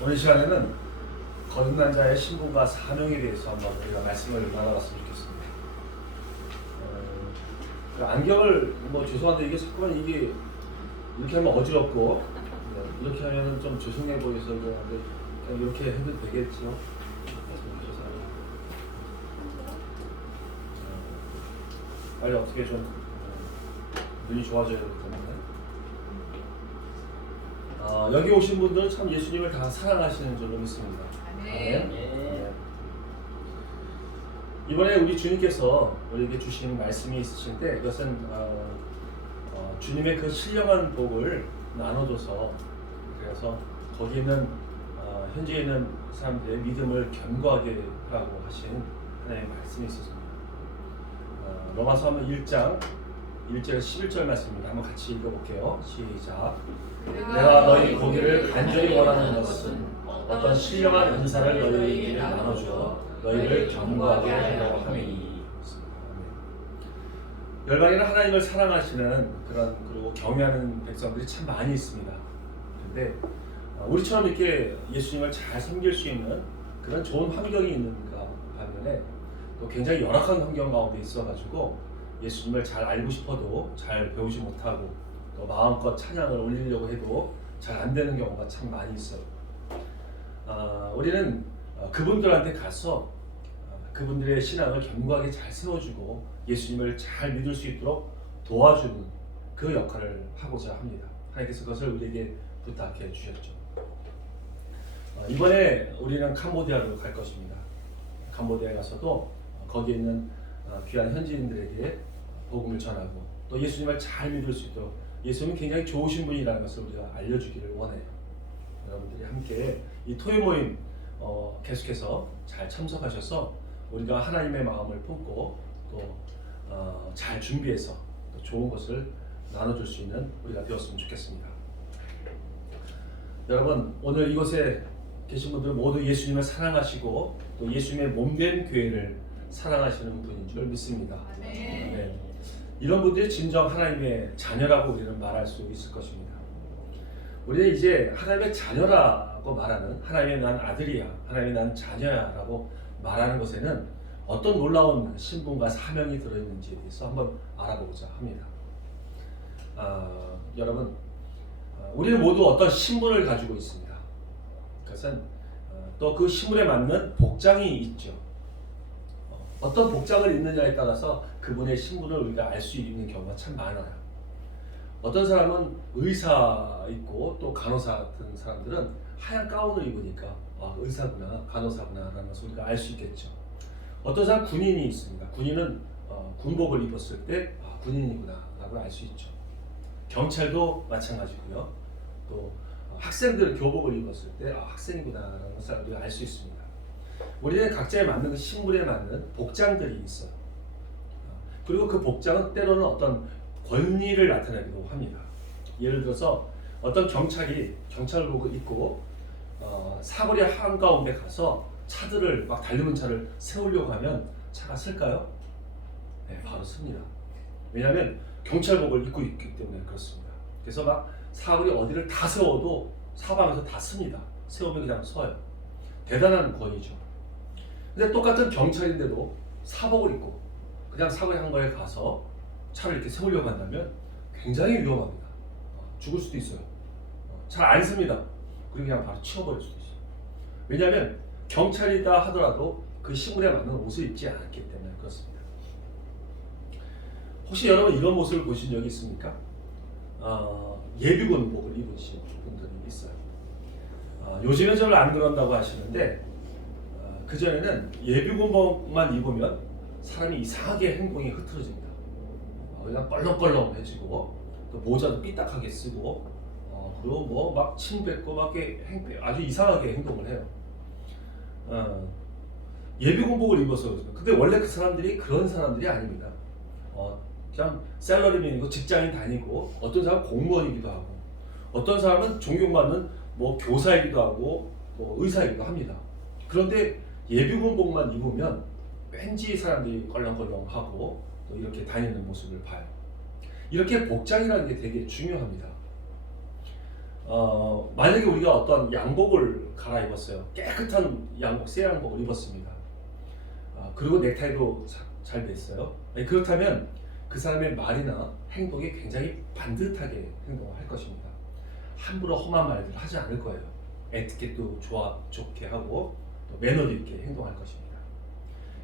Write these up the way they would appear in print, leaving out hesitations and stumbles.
오늘 시간에는 거듭난 자의 신분과 사명에 대해서 한번 우리가 말씀을 나눠봤으면 좋겠습니다. 안경을 죄송한데 이게 자꾸만 이게 이렇게 하면 어지럽고 이렇게 하면 좀 죄송해 보여서 그냥 이렇게 해도 되겠죠. 빨리 어떻게 좀 눈이 좋아져야 되기 때문에 여기 오신 분들은 참 예수님을 다 사랑하시는 줄로 믿습니다. 네. 이번에 우리 주님께서 우리에게 주신 말씀이 있으신데 그것은 주님의 그 신령한 복을 나눠줘서 그래서 거기 있는 현재 있는 사람들의 믿음을 견고하게 하라고 하신 하나님의 말씀이 있었습니다. 로마서 1장 1절 11절 말씀입니다. 한번 같이 읽어볼게요. 시작. 내가 너희 보기를 간절히 원하는 것은 어떤 신령한 은사를 너희에게 나눠주어 너희를 견고하게 하려고 함이니. 열방에는 하나님을 사랑하시는 그리고 경외하는 백성들이 참 많이 있습니다. 그런데 우리처럼 이렇게 예수님을 잘 섬길 수 있는 그런 좋은 환경이 있는가 반면에 또 굉장히 열악한 환경 가운데 있어가지고 예수님을 잘 알고 싶어도 잘 배우지 못하고 또 마음껏 찬양을 올리려고 해도 잘 안 되는 경우가 참 많이 있어요. 우리는 그분들한테 가서 그분들의 신앙을 견고하게 잘 세워주고 예수님을 잘 믿을 수 있도록 도와주는 그 역할을 하고자 합니다. 하나님께서 그것을 우리에게 부탁해 주셨죠. 이번에 우리는 캄보디아로 갈 것입니다. 캄보디아에 가서도 거기에 있는 귀한 현지인들에게 복음을 전하고 또 예수님을 잘 믿을 수 있도록 예수님은 굉장히 좋으신 분이라는 것을 우리가 알려주기를 원해요. 여러분들이 함께 이 토요 모임 계속해서 잘 참석하셔서 우리가 하나님의 마음을 품고 또 잘 준비해서 또 좋은 것을 나눠줄 수 있는 우리가 되었으면 좋겠습니다. 여러분 오늘 이곳에 계신 분들 모두 예수님을 사랑하시고 또 예수님의 몸된 교회를 사랑하시는 분인 줄 믿습니다. 네. 이런 분들이 진정 하나님의 자녀라고 우리는 말할 수 있을 것입니다. 우리는 이제 하나님의 자녀라고 말하는 하나님의 난 아들이야, 하나님의 난 자녀야 라고 말하는 것에는 어떤 놀라운 신분과 사명이 들어있는지에 대해서 한번 알아보고자 합니다. 여러분 우리는 모두 어떤 신분을 가지고 있습니다. 그것은 또 그 신분에 맞는 복장이 있죠. 어떤 복장을 입느냐에 따라서 그분의 신분을 우리가 알 수 있는 경우가 참 많아요. 어떤 사람은 의사 있고 또 간호사 같은 사람들은 하얀 가운을 입으니까 의사구나 간호사구나 라는 것을 우리가 알 수 있겠죠. 어떤 사람 군인이 있습니다. 군인은 군복을 입었을 때 군인이구나 라고 알 수 있죠. 경찰도 마찬가지고요. 또 학생들 교복을 입었을 때 학생이구나 라는 것을 우리가 알 수 있습니다. 우리는 각자에 맞는 그 신분에 맞는 복장들이 있어요. 그리고 그 복장은 때로는 어떤 권위를 나타내기도 합니다. 예를 들어서 어떤 경찰이 경찰복을 입고 사거리 한가운데 가서 차들을 막 달리는 차를 세우려고 하면 차가 쓸까요? 네, 바로 씁니다. 왜냐하면 경찰복을 입고 있기 때문에 그렇습니다. 그래서 막 사거리 어디를 다 세워도 사방에서 다 씁니다. 세우면 그냥 서요. 대단한 권위죠. 근데 똑같은 경찰인데도 사복을 입고 그냥 사거리 한가에 가서 차를 이렇게 세우려고 한다면 굉장히 위험합니다. 죽을 수도 있어요. 잘 안 씁니다. 그리고 그냥 바로 치워버릴 수도 있어요. 왜냐하면 경찰이다 하더라도 그 신분에 맞는 옷을 입지 않기 때문에 그렇습니다. 혹시 여러분 이런 모습을 보신 적이 있습니까? 예비군복을 입으신 분들이 있어요. 요즘에 저를 안 그런다고 하시는데 그전에는 예비군복만 입으면 사람이 이상하게 행동이 흐트러집니다. 그냥 껄렁껄렁해지고 또 모자도 삐딱하게 쓰고 그리고 뭐 막 침 뱉고 막 이렇게 아주 이상하게 행동을 해요. 예비군복을 입어서 그렇습니다. 근데 원래 그 사람들이 그런 사람들이 아닙니다. 그냥 샐러리맨이고 직장인 다니고 어떤 사람은 공무원이기도 하고 어떤 사람은 존경받는 뭐 교사이기도 하고 뭐 의사이기도 합니다. 그런데 예비군복만 입으면 왠지 사람들이 껄렁껄렁하고 또 이렇게 다니는 모습을 봐요. 이렇게 복장이라는 게 되게 중요합니다. 만약에 우리가 어떤 양복을 갈아입었어요. 깨끗한 양복, 새 양복을 입었습니다. 그리고 넥타이도 잘 맸어요. 그렇다면 그 사람의 말이나 행동이 굉장히 반듯하게 행동을 할 것입니다. 함부로 험한 말들을 하지 않을 거예요. 에티켓도 좋게 하고 또 매너도 있게 행동할 것입니다.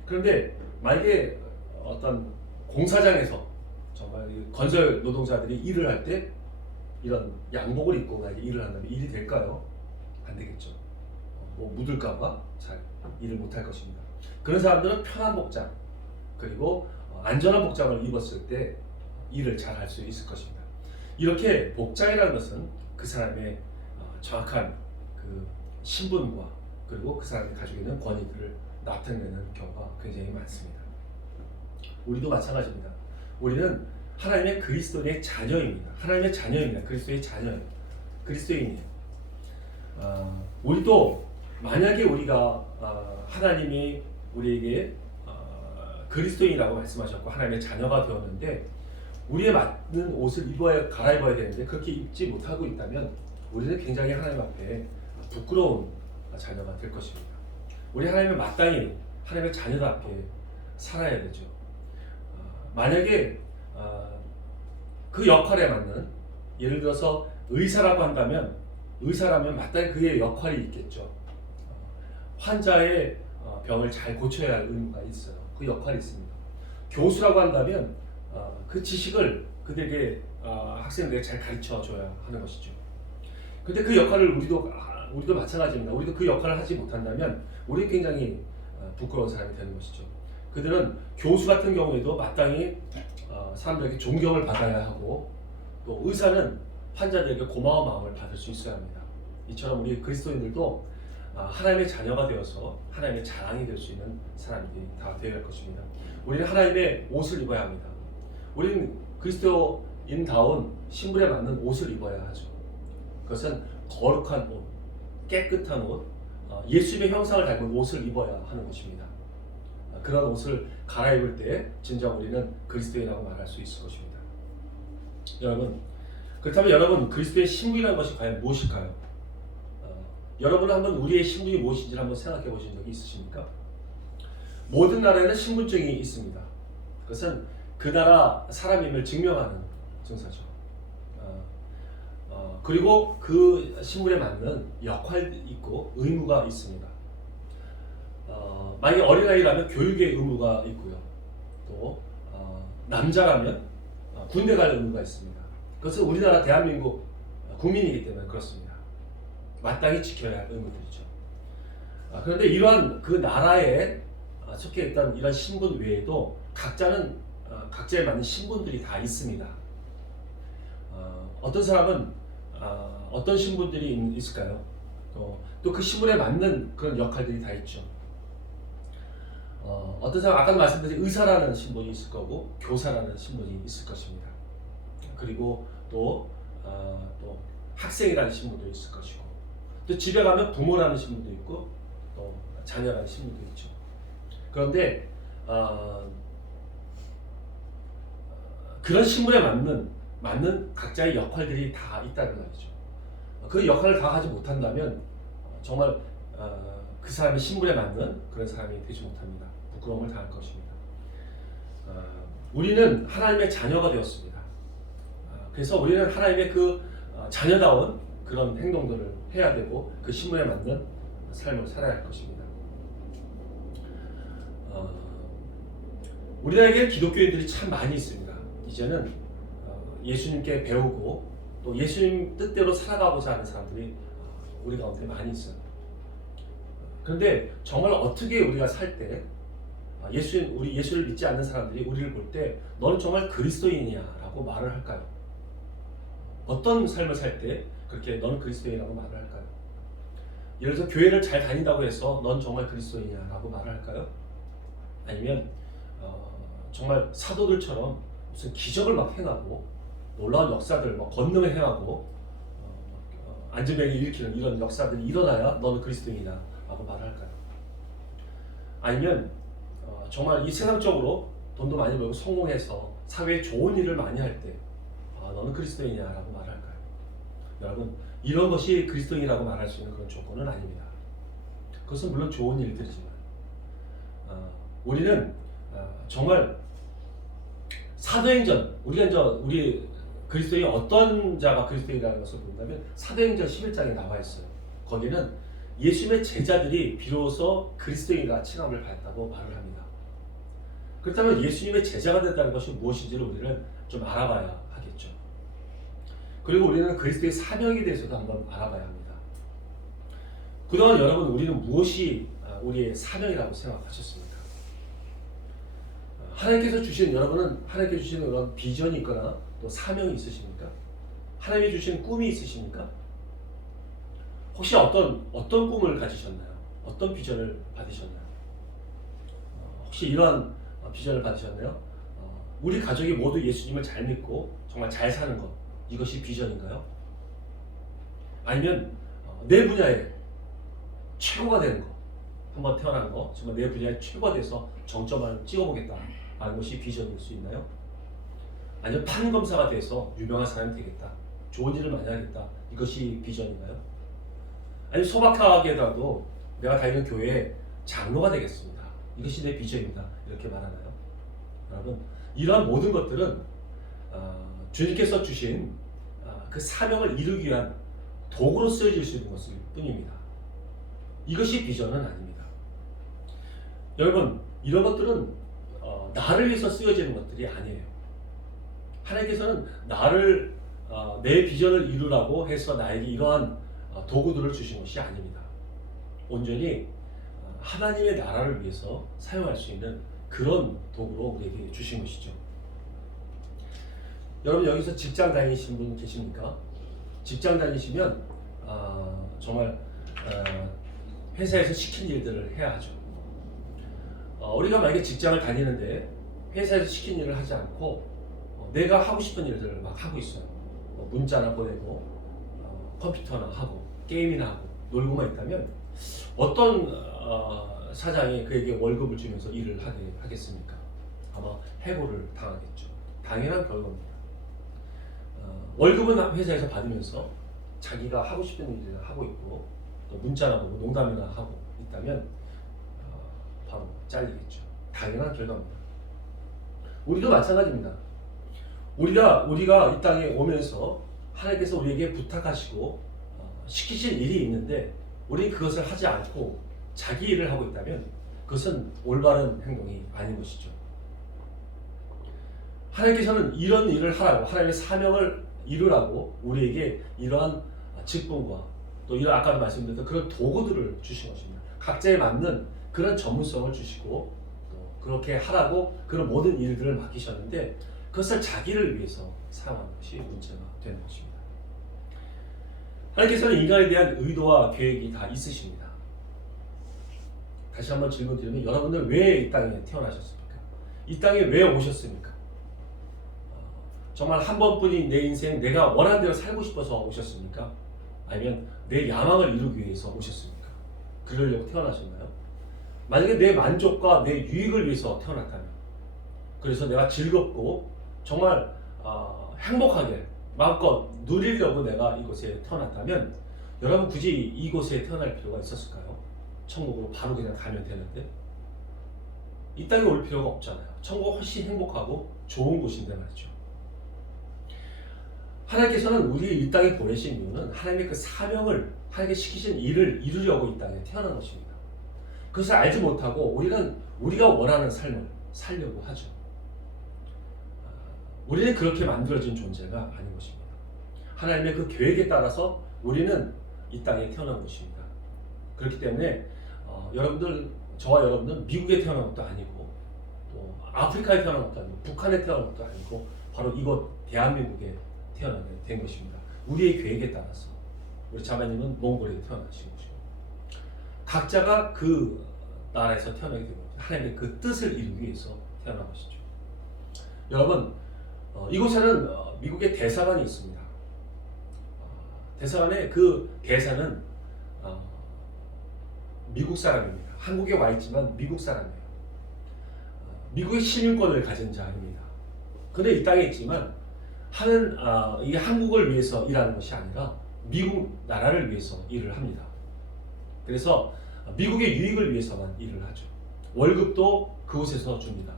그런데 만약에 어떤 공사장에서 정말 건설 노동자들이 일을 할 때 이런 양복을 입고 만약에 일을 한다면 일이 될까요? 안 되겠죠. 뭐 묻을까봐 잘 일을 못할 것입니다. 그런 사람들은 편한 복장 그리고 안전한 복장을 입었을 때 일을 잘 할 수 있을 것입니다. 이렇게 복장이라는 것은 그 사람의 정확한 그 신분과 그리고 그 사람이 가지고 있는 권위들을 나타내는 경우가 굉장히 많습니다. 우리도 마찬가지입니다. 우리는 하나님의 그리스도인의 자녀입니다. 하나님의 자녀입니다. 그리스도의 자녀예요. 그리스도인이에요. 우리도 만약에 우리가 하나님이 우리에게 그리스도인이라고 말씀하셨고 하나님의 자녀가 되었는데 우리에 맞는 옷을 갈아입어야 되는데 그렇게 입지 못하고 있다면 우리는 굉장히 하나님 앞에 부끄러운 자녀가 될 것입니다. 우리 하나님의 마땅히 하나님의 자녀답게 살아야 되죠. 만약에 그 역할에 맞는 예를 들어서 의사라고 한다면 의사라면 마땅히 그의 역할이 있겠죠. 환자의 병을 잘 고쳐야 할 의무가 있어요. 그 역할이 있습니다. 교수라고 한다면 그 지식을 그들에게 학생들에게 잘 가르쳐 줘야 하는 것이죠. 근데 그 역할을 우리도 마찬가지입니다. 우리도 그 역할을 하지 못한다면 우리 굉장히 부끄러운 사람이 되는 것이죠. 그들은 교수 같은 경우에도 마땅히 사람들에게 존경을 받아야 하고 또 의사는 환자들에게 고마운 마음을 받을 수 있어야 합니다. 이처럼 우리 그리스도인들도 하나님의 자녀가 되어서 하나님의 자랑이 될 수 있는 사람들이 다 되어야 할 것입니다. 우리는 하나님의 옷을 입어야 합니다. 우리는 그리스도인다운 신분에 맞는 옷을 입어야 하죠. 그것은 거룩한 옷, 깨끗한 옷, 예수님의 형상을 닮은 옷을 입어야 하는 것입니다. 그런 옷을 갈아입을 때 진정 우리는 그리스도인이라고 말할 수 있을 것입니다. 여러분, 그렇다면 여러분 그리스도의 신분이라는 것이 과연 무엇일까요? 여러분은 한번 우리의 신분이 무엇인지 한번 생각해 보신 적이 있으십니까? 모든 나라에는 신분증이 있습니다. 그것은 그 나라 사람임을 증명하는 증서죠. 그리고 그 신분에 맞는 역할이 있고 의무가 있습니다. 만약에 어린아이라면 교육의 의무가 있고요. 또 남자라면 군대 갈 의무가 있습니다. 그것은 우리나라 대한민국 국민이기 때문에 그렇습니다. 마땅히 지켜야 할 의무들이죠. 그런데 이러한 그 나라에 속해 있던 이런 신분 외에도 각자에 맞는 신분들이 다 있습니다. 어떤 사람은 어떤 신분들이 있을까요? 또 그 신분에 맞는 그런 역할들이 다 있죠. 어떤 사람 아까 말씀드린 의사라는 신분이 있을 거고 교사라는 신분이 있을 것입니다. 그리고 또 학생이라는 신분도 있을 것이고 또 집에 가면 부모라는 신분도 있고 또 자녀라는 신분도 있죠. 그런데 그런 신분에 맞는 각자의 역할들이 다 있다는 말이죠. 그 역할을 다 하지 못한다면 정말 그 사람의 신분에 맞는 그런 사람이 되지 못합니다. 부끄러움을 당할 것입니다. 우리는 하나님의 자녀가 되었습니다. 그래서 우리는 하나님의 그 자녀다운 그런 행동들을 해야 되고 그 신분에 맞는 삶을 살아야 할 것입니다. 우리나라에게 기독교인들이 참 많이 있습니다. 이제는 예수님께 배우고 또 예수님 뜻대로 살아가고자 하는 사람들이 우리 가운데 많이 있어요. 그런데 정말 어떻게 우리가 살 때 우리 예수를 믿지 않는 사람들이 우리를 볼 때 너는 정말 그리스도인이야라고 말을 할까요? 어떤 삶을 살 때 그렇게 너는 그리스도인이라고 말을 할까요? 예를 들어서 교회를 잘 다닌다고 해서 넌 정말 그리스도인이야라고 말을 할까요? 아니면 정말 사도들처럼 무슨 기적을 막 행하고 놀라운 역사들 막 권능을 행하고 안전병을 일으키는 이런 역사들이 일어나야 너는 그리스도인이다 라고 말을 할까요? 아니면 정말 이 세상적으로 돈도 많이 벌고 성공해서 사회에 좋은 일을 많이 할 때 너는 그리스도인이냐라고 말할까요? 여러분, 이런 것이 그리스도인이라고 말할 수 있는 그런 조건은 아닙니다. 그것은 물론 좋은 일들이지만 우리는 정말 사도행전, 우리 그리스도인이 어떤 자가 그리스도인이라는 것을 본다면 사도행전 11장에 나와 있어요. 거기는 예수님의 제자들이 비로소 그리스도인과 칭함을 받았다고 말을 합니다. 그렇다면 예수님의 제자가 됐다는 것이 무엇인지를 우리는 좀 알아봐야 하겠죠. 그리고 우리는 그리스도의 사명에 대해서도 한번 알아봐야 합니다. 그동안 여러분, 우리는 무엇이 우리의 사명이라고 생각하셨습니까? 하나님께서 주신, 여러분은 하나님께서 주시는 그런 비전이 있거나 또 사명이 있으십니까? 하나님이 주신 꿈이 있으십니까? 혹시 어떤 꿈을 가지셨나요? 어떤 비전을 받으셨나요? 혹시 이러한 비전을 받으셨나요? 우리 가족이 모두 예수님을 잘 믿고 정말 잘 사는 것, 이것이 비전인가요? 아니면 내 분야에 최고가 되는 것, 한번 태어난 거, 정말 내 분야에 최고가 돼서 정점을 찍어보겠다 라는 것이 비전일 수 있나요? 아니면 판검사가 돼서 유명한 사람이 되겠다, 좋은 일을 많이 하겠다, 이것이 비전인가요? 아니면 소박하게라도 내가 다니는 교회에 장로가 되겠습니다, 이것이 내 비전입니다, 이렇게 말하나요? 여러분, 이러한 모든 것들은 주님께서 주신 그 사명을 이루기 위한 도구로 쓰여질 수 있는 것일 뿐입니다. 이것이 비전은 아닙니다. 여러분, 이런 것들은 나를 위해서 쓰여지는 것들이 아니에요. 하나님께서는 나를 내 비전을 이루라고 해서 나에게 이러한 도구들을 주신 것이 아닙니다. 온전히 하나님의 나라를 위해서 사용할 수 있는 그런 도구로 우리에게 주신 것이죠. 여러분, 여기서 직장 다니시는 분 계십니까? 직장 다니시면 정말 회사에서 시킨 일들을 해야 하죠. 우리가 만약에 직장을 다니는데 회사에서 시킨 일을 하지 않고 내가 하고 싶은 일들을 막 하고 있어요. 문자나 보내고 컴퓨터나 하고 게임이나 하고 놀고만 있다면 어떤 사장이 그에게 월급을 주면서 일을 하겠습니까? 아마 해고를 당하겠죠. 당연한 결과입니다. 월급은 회사에서 받으면서 자기가 하고 싶은 일을 하고 있고 또 문자나 보고 농담이나 하고 있다면 바로 잘리겠죠. 당연한 결과입니다. 우리도 마찬가지입니다. 우리가 이 땅에 오면서 하나님께서 우리에게 부탁하시고 시키신 일이 있는데 우리는 그것을 하지 않고 자기 일을 하고 있다면 그것은 올바른 행동이 아닌 것이죠. 하나님께서는 이런 일을 하라고, 하나님의 사명을 이루라고 우리에게 이러한 직분과 또 이런 아까도 말씀드렸던 그런 도구들을 주신 것입니다. 각자에 맞는 그런 전문성을 주시고 또 그렇게 하라고 그런 모든 일들을 맡기셨는데 그것을 자기를 위해서 사용하는 것이 문제가 되는 것입니다. 하나님께서는 인간에 대한 의도와 계획이 다 있으십니다. 다시 한번 질문 드리면, 여러분들 왜 이 땅에 태어나셨습니까? 이 땅에 왜 오셨습니까? 정말 한 번뿐인 내 인생 내가 원하는 대로 살고 싶어서 오셨습니까? 아니면 내 야망을 이루기 위해서 오셨습니까? 그러려고 태어나셨나요? 만약에 내 만족과 내 유익을 위해서 태어났다면, 그래서 내가 즐겁고 정말 행복하게 마음껏 누리려고 내가 이곳에 태어났다면 여러분 굳이 이곳에 태어날 필요가 있었을까요? 천국으로 바로 그냥 가면 되는데 이 땅에 올 필요가 없잖아요. 천국은 훨씬 행복하고 좋은 곳인데 말이죠. 하나님께서는 우리 이 땅에 보내신 이유는 하나님의 그 사명을, 하나님께 시키신 일을 이루려고 이 땅에 태어난 것입니다. 그것을 알지 못하고 우리가 원하는 삶을 살려고 하죠. 우리는 그렇게 만들어진 존재가 아닌 것입니다. 하나님의 그 계획에 따라서 우리는 이 땅에 태어난 것입니다. 그렇기 때문에 저와 여러분들은 미국에 태어난 것도 아니고 또 아프리카에 태어난 것도 아니고 북한에 태어난 것도 아니고 바로 이곳 대한민국에 태어나게 된 것입니다. 우리의 계획에 따라서 우리 자매님은 몽골에 태어나신 것이고 각자가 그 나라에서 태어나게 된 겁니다. 하나님의 그 뜻을 이루기 위해서 태어난 것이죠. 여러분, 이곳에는 미국의 대사관이 있습니다. 대사관의 그 대사는 미국 사람입니다. 한국에 와 있지만 미국 사람이에요. 미국의 시민권을 가진 자입니다. 그런데 이 땅에 있지만 이게 한국을 위해서 일하는 것이 아니라 미국 나라를 위해서 일을 합니다. 그래서 미국의 유익을 위해서만 일을 하죠. 월급도 그곳에서 줍니다.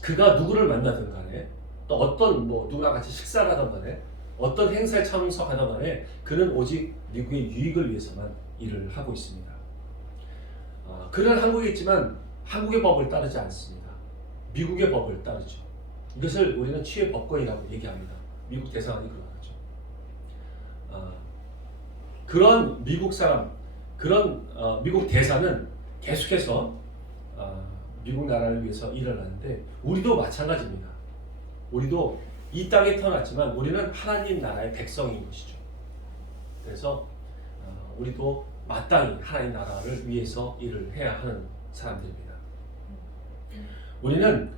그가 누구를 만나든 간에 또 어떤 누구랑 같이 식사를 하든 간에 어떤 행사에 참석하든 간에 그는 오직 미국의 유익을 위해서만 일을 하고 있습니다. 그는 한국에 있지만 한국의 법을 따르지 않습니다. 미국의 법을 따르죠. 이것을 우리는 치외 법권이라고 얘기합니다. 미국 대사관이 그러하죠. 그런 미국 사람, 그런 미국 대사는 계속해서 미국 나라를 위해서 일을 하는데 우리도 마찬가지입니다. 우리도 이 땅에 태어났지만 우리는 하나님 나라의 백성인 것이죠. 그래서 우리도 마땅히 하나님 나라를 위해서 일을 해야 하는 사람들입니다. 우리는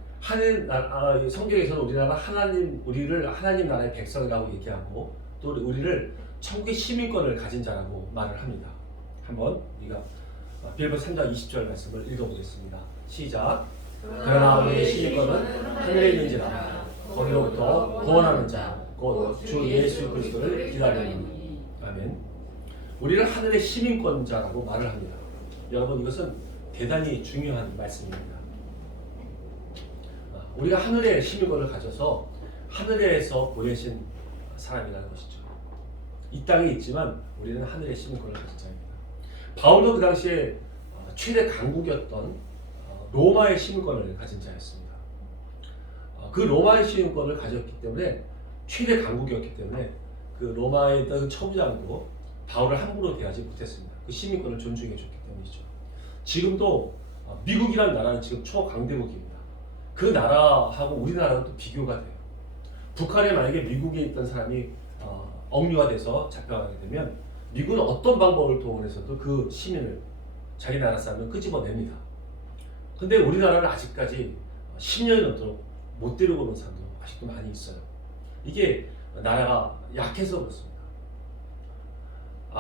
성경에서는 우리를 하나님 나라의 백성이라고 얘기하고 또 우리를 천국의 시민권을 가진 자라고 말을 합니다. 한번 우리가 빌립보 3장 20절 말씀을 읽어보겠습니다. 시작. 그러나 우리의 시민권은 하늘에 있는지라 거기로부터 구원하는 자 곧 주 예수 그리스도를 기다리니. 아멘. 우리를 하늘의 시민권자라고 말을 합니다. 여러분 이것은 대단히 중요한 말씀입니다. 우리가 하늘의 시민권을 가져서 하늘에서 보내신 사람이라는 것이죠. 이 땅에 있지만 우리는 하늘의 시민권을 가진 자입니다. 바울도 그 당시에 최대 강국이었던 로마의 시민권을 가진 자였습니다. 그 로마의 시민권을 가졌기 때문에 최대 강국이었기 때문에 그 로마의 처부장도 바울을 함부로 대하지 못했습니다. 그 시민권을 존중해 줬기 때문이죠. 지금도 미국이라는 나라는 지금 초강대국입니다. 그 나라하고 우리나라는 또 비교가 돼요. 북한에 만약에 미국에 있던 사람이 억류가 돼서 잡혀가게 되면 미국은 어떤 방법을 동원해서도 그 시민을 자기 나라 사람을 끄집어냅니다. 근데 우리나라는 아직까지 10년이 넘도록 못 데리고 오는 사람도 아직도 많이 있어요. 이게 나라가 약해서 그렇습니다.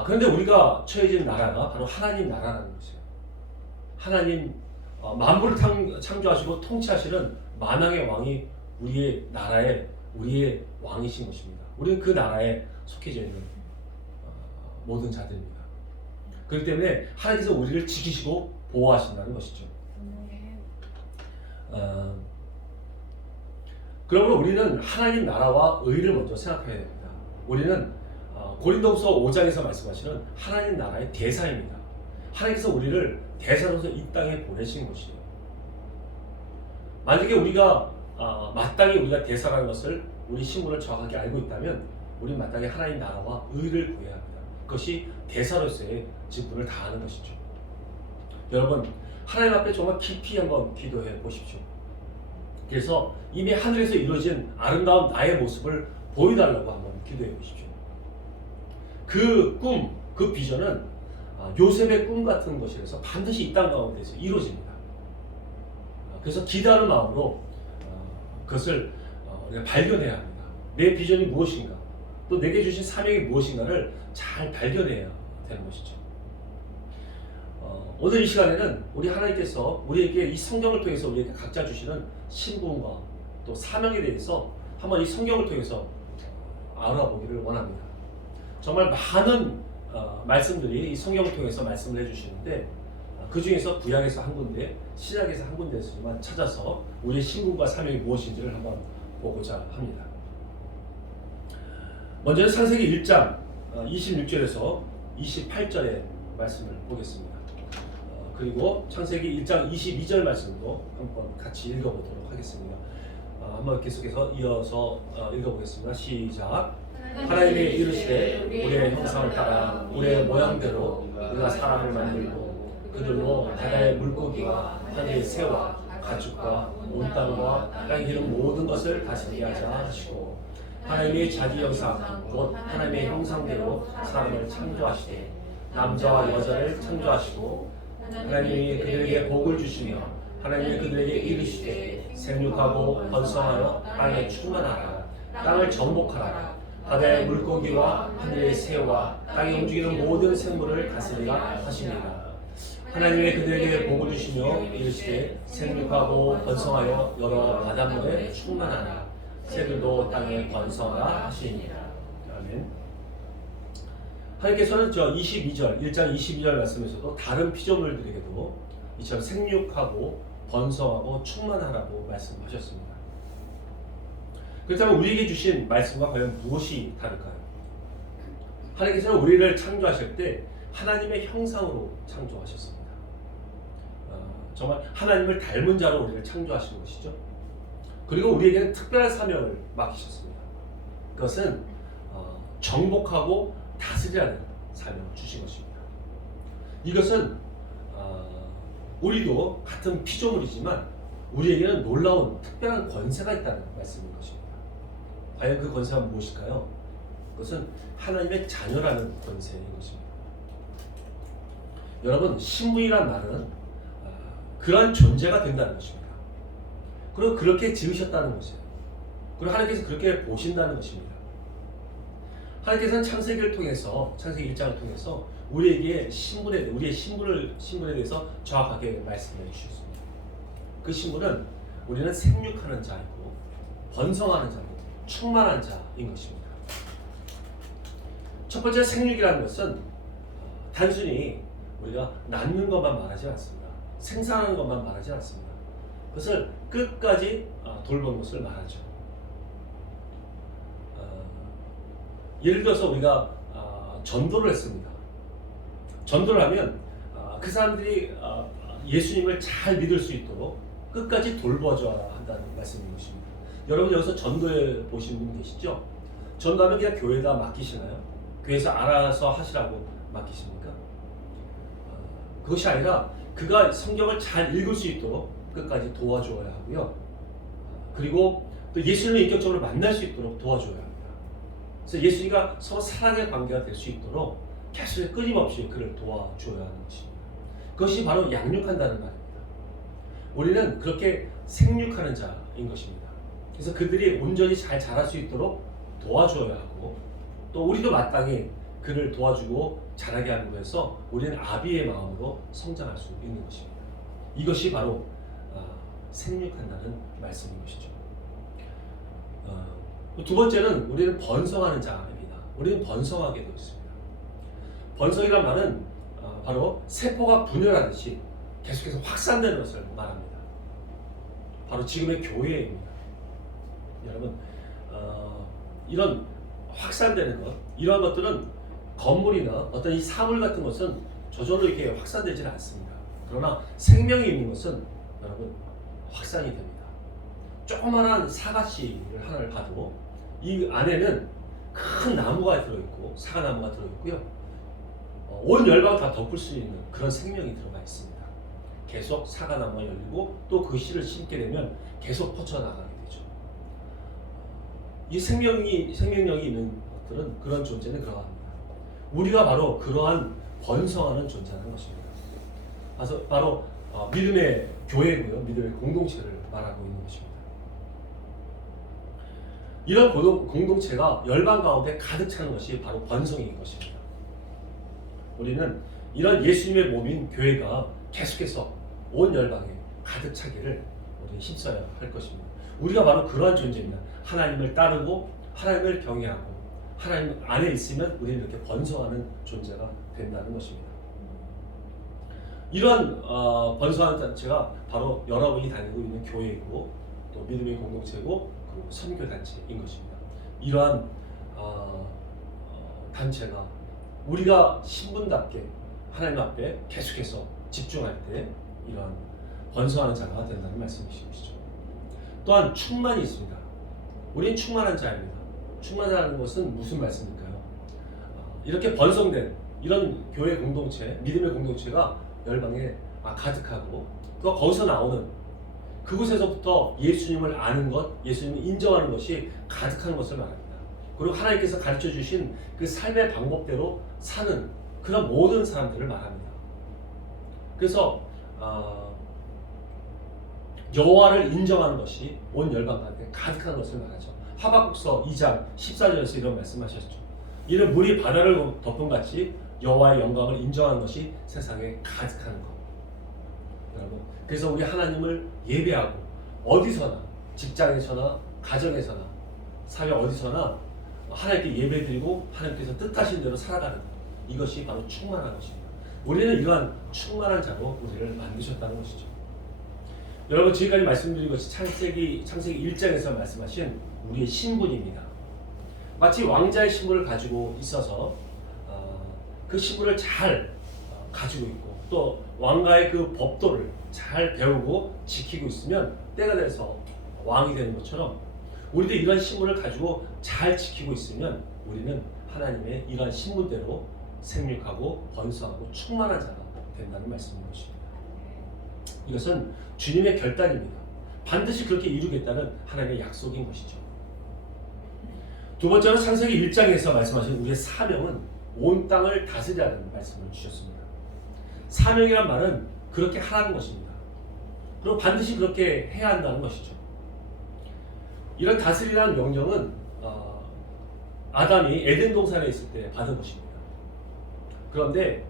그런데 우리가 처해진 나라가 바로 하나님 나라라는 것이에요. 하나님 만물을 창조하시고 통치하시는 만왕의 왕이 우리의 나라의 우리의 왕이신 것입니다. 우리는 그 나라에 속해져 있는 모든 자들입니다. 그렇기 때문에 하나님께서 우리를 지키시고 보호하신다는 것이죠. 그러므로 우리는 하나님 나라와 의를 먼저 생각해야 됩니다. 우리는 고린도후서 5장에서 말씀하시는 하나님 나라의 대사입니다. 하나님께서 우리를 대사로서 이 땅에 보내신 것이에요. 만약에 우리가 마땅히 우리가 대사라는 것을 우리 신분을 정확하게 알고 있다면 우리는 마땅히 하나님 나라와 의를 구해야 합니다. 그것이 대사로서의 직분을 다하는 것이죠. 여러분 하나님 앞에 정말 깊이 한번 기도해 보십시오. 그래서 이미 하늘에서 이루어진 아름다운 나의 모습을 보여달라고 한번 기도해 보십시오. 그 꿈, 그 비전은 요셉의 꿈 같은 것이라서 반드시 이 땅 가운데서 이루어집니다. 그래서 기도하는 마음으로 그것을 우리가 발견해야 합니다. 내 비전이 무엇인가, 또 내게 주신 사명이 무엇인가를 잘 발견해야 되는 것이죠. 오늘 이 시간에는 우리 하나님께서 우리에게 이 성경을 통해서 우리에게 각자 주시는 신분과 또 사명에 대해서 한번 이 성경을 통해서 알아보기를 원합니다. 정말 많은 말씀들이 이 성경을 통해서 말씀을 해주시는데 그 중에서 구약에서 한 군데, 신약에서 한 군데에서만 찾아서 우리의 신분과 사명이 무엇인지를 한번 보고자 합니다. 먼저는 창세기 1장 26절에서 28절의 말씀을 보겠습니다. 그리고 창세기 1장 22절 말씀도 한번 같이 읽어보도록 하겠습니다. 한번 계속해서 이어서 읽어보겠습니다. 시작. 하나님이 이르시되 우리의 형상을 따라 우리의 모양대로 우리가 사람을 만들고 그들로 바다의 물고기와 하늘의 새와 가축과 온 땅과 땅에 기는 모든 것을 다스리게 하자 하시고 하나님이 자기 형상 곧 하나님의 형상대로 사람을 창조하시되 남자와 여자를 창조하시고 하나님이 그들에게 복을 주시며 하나님이 그들에게 이르시되 생육하고 번성하여 땅에 충만하라 땅을 정복하라 바다의 물고기와 하늘의 새와 땅에 움직이는 모든 생물을 다스리라 하십니다. 하나님의 그들에게 복을 주시며 이르시되 생육하고 번성하여 여러 바닷물에 충만하라. 새들도 땅에 번성하라 하시니라. 아멘. 하나님께서는 저 22절 1장 22절 말씀에서도 다른 피조물들에게도 이처럼 생육하고 번성하고 충만하라고 말씀하셨습니다. 그렇다면 우리에게 주신 말씀과 과연 무엇이 다를까요? 하나님께서는 우리를 창조하실 때 하나님의 형상으로 창조하셨습니다. 정말 하나님을 닮은 자로 우리를 창조하신 것이죠. 그리고 우리에게는 특별한 사명을 맡기셨습니다. 그것은 정복하고 다스리라는 사명을 주신 것입니다. 이것은 우리도 같은 피조물이지만 우리에게는 놀라운 특별한 권세가 있다는 말씀인 것입니다. 과연 그 권세가 무엇일까요? 그것은 하나님의 자녀라는 권세인 것입니다. 여러분, 신부이란 말은 그러한 존재가 된다는 것입니다. 그리고 그렇게 지으셨다는 것이에요. 그리고 하나님께서 그렇게 보신다는 것입니다. 하나님께서는 창세기를 통해서, 창세기 1장을 통해서 우리에게 우리의 신분에 대해서 정확하게 말씀해 주셨습니다. 그 신분은 우리는 생육하는 자이고 번성하는 자고 충만한 자인 것입니다. 첫 번째 생육이라는 것은 단순히 우리가 낳는 것만 말하지 않습니다. 생산하는 것만 말하지 않습니다. 그것을 끝까지 돌보는 것을 말하죠. 예를 들어서 우리가 전도를 했습니다. 전도를 하면 그 사람들이 예수님을 잘 믿을 수 있도록 끝까지 돌봐줘야 한다는 말씀인 것입니다. 여러분 여기서 전도해 보신 분 계시죠? 전도하면 그냥 교회에다 맡기시나요? 교회에서 알아서 하시라고 맡기십니까? 그것이 아니라 그가 성경을 잘 읽을 수 있도록 끝까지 도와줘야 하고요. 그리고 또 예수님을 인격적으로 만날 수 있도록 도와줘야 합니다. 그래서 예수님과 서로 사랑의 관계가 될 수 있도록 계속 끊임없이 그를 도와줘야 하는 것입니다. 그것이 바로 양육한다는 말입니다. 우리는 그렇게 생육하는 자인 것입니다. 그래서 그들이 온전히 잘 자랄 수 있도록 도와줘야 하고 또 우리도 마땅히 그를 도와주고 자라게 하는 것에서 우리는 아비의 마음으로 성장할 수 있는 것입니다. 이것이 바로 생육한다는 말씀인 것이죠. 두 번째는 우리는 번성하는 자입니다. 우리는 번성하게 되어 있습니다. 번성이란 말은 바로 세포가 분열하듯이 계속해서 확산되는 것을 말합니다. 바로 지금의 교회입니다. 여러분, 이런 확산되는 것, 이러한 것들은 건물이나 어떤 이 사물 같은 것은 저절로 이렇게 확산되지는 않습니다. 그러나 생명이 있는 것은 여러분 확산이 됩니다. 조그마한 사과씨를 하나를 봐도 이 안에는 큰 나무가 들어있고 사과나무가 들어있고요. 온 열방을 다 덮을 수 있는 그런 생명이 들어가 있습니다. 계속 사과나무가 열리고 또 그 씨를 심게 되면 계속 퍼져나가게 되죠. 이 생명력이 있는 것들은 그런 존재는 그러합니다. 우리가 바로 그러한 번성하는 존재라는 것입니다. 그래서 바로 믿음의 교회고요, 믿음의 공동체를 말하고 있는 것입니다. 이런 공동체가 열방 가운데 가득 차는 것이 바로 번성인 것입니다. 우리는 이런 예수님의 몸인 교회가 계속해서 온 열방에 가득 차기를 우리는 힘써야 할 것입니다. 우리가 바로 그러한 존재입니다. 하나님을 따르고 하나님을 경외하고 하나님 안에 있으면 우리는 이렇게 번성하는 존재가 된다는 것입니다. 이러한 번성하는 단체가 바로 여러분이 다니고 있는 교회이고 또 믿음의 공동체고 그리고 선교단체인 것입니다. 이러한 단체가 우리가 신분답게 하나님 앞에 계속해서 집중할 때 이러한 번성하는 자가 된다는 말씀이시죠. 또한 충만이 있습니다. 우리는 충만한 자입니다. 충만하다는 것은 무슨 말씀일까요? 이렇게 번성된 이런 교회 공동체, 믿음의 공동체가 열방에 가득하고 또 거기서 나오는 그곳에서부터 예수님을 아는 것, 예수님을 인정하는 것이 가득한 것을 말합니다. 그리고 하나님께서 가르쳐 주신 그 삶의 방법대로 사는 그런 모든 사람들을 말합니다. 그래서 여호와를 인정하는 것이 온 열방 가운데 가득한 것을 말하죠. 하박국서 2장 14절에서 이런 말씀하셨죠. 이는 물이 바다를 덮은 같이 여호와의 영광을 인정하는 것이 세상에 가득한 것. 여러분, 그래서 우리 하나님을 예배하고 어디서나, 직장에서나 가정에서나 사회 어디서나 하나님께 예배드리고 하나님께서 뜻하신 대로 살아가는 것, 이것이 바로 충만한 것입니다. 우리는 이러한 충만한 자로 우리를 만드셨다는 것이죠. 여러분, 지금까지 말씀드린 것이 창세기 1장에서 말씀하신 우리의 신분입니다. 마치 왕자의 신분을 가지고 있어서 그 신분을 잘 가지고 있고 또 왕가의 그 법도를 잘 배우고 지키고 있으면 때가 돼서 왕이 되는 것처럼 우리도 이러한 신분을 가지고 잘 지키고 있으면 우리는 하나님의 이러한 신분대로 생육하고 번성하고 충만한 자가 된다는 말씀인 것입니다. 이것은 주님의 결단입니다. 반드시 그렇게 이루겠다는 하나님의 약속인 것이죠. 두 번째로 창세기 1장에서 말씀하신 우리의 사명은 온 땅을 다스리라는 말씀을 주셨습니다. 사명이란 말은 그렇게 하라는 것입니다. 그리고 반드시 그렇게 해야 한다는 것이죠. 이런 다스리라는 명령은 아담이 에덴 동산에 있을 때 받은 것입니다. 그런데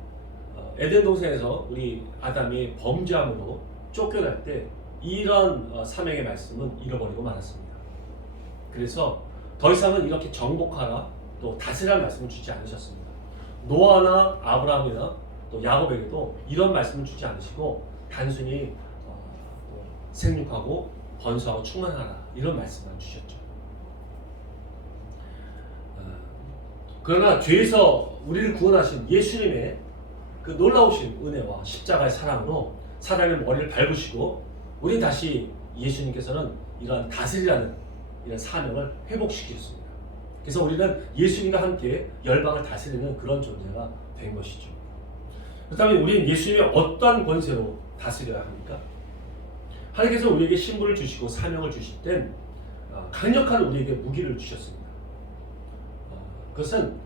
에덴 동산에서 우리 아담이 범죄함으로 쫓겨날 때 이런 사명의 말씀은 잃어버리고 말았습니다. 그래서 더 이상은 이렇게 정복하라 또 다스리라는 말씀을 주지 않으셨습니다. 노아나 아브라함이나 또 야곱에게도 이런 말씀을 주지 않으시고 단순히 생육하고 번성하고 충만하라 이런 말씀만 주셨죠. 그러나 죄에서 우리를 구원하신 예수님의 그 놀라우신 은혜와 십자가의 사랑으로 사람의 머리를 밟으시고 우리 다시 예수님께서는 이러한 다스리라는 이런 사명을 회복시키셨습니다. 그래서 우리는 예수님과 함께 열방을 다스리는 그런 존재가 된 것이죠. 그렇다면 우리는 예수님의 어떠한 권세로 다스려야 합니까? 하나님께서 우리에게 신분을 주시고 사명을 주실 땐 강력한 우리에게 무기를 주셨습니다. 그것은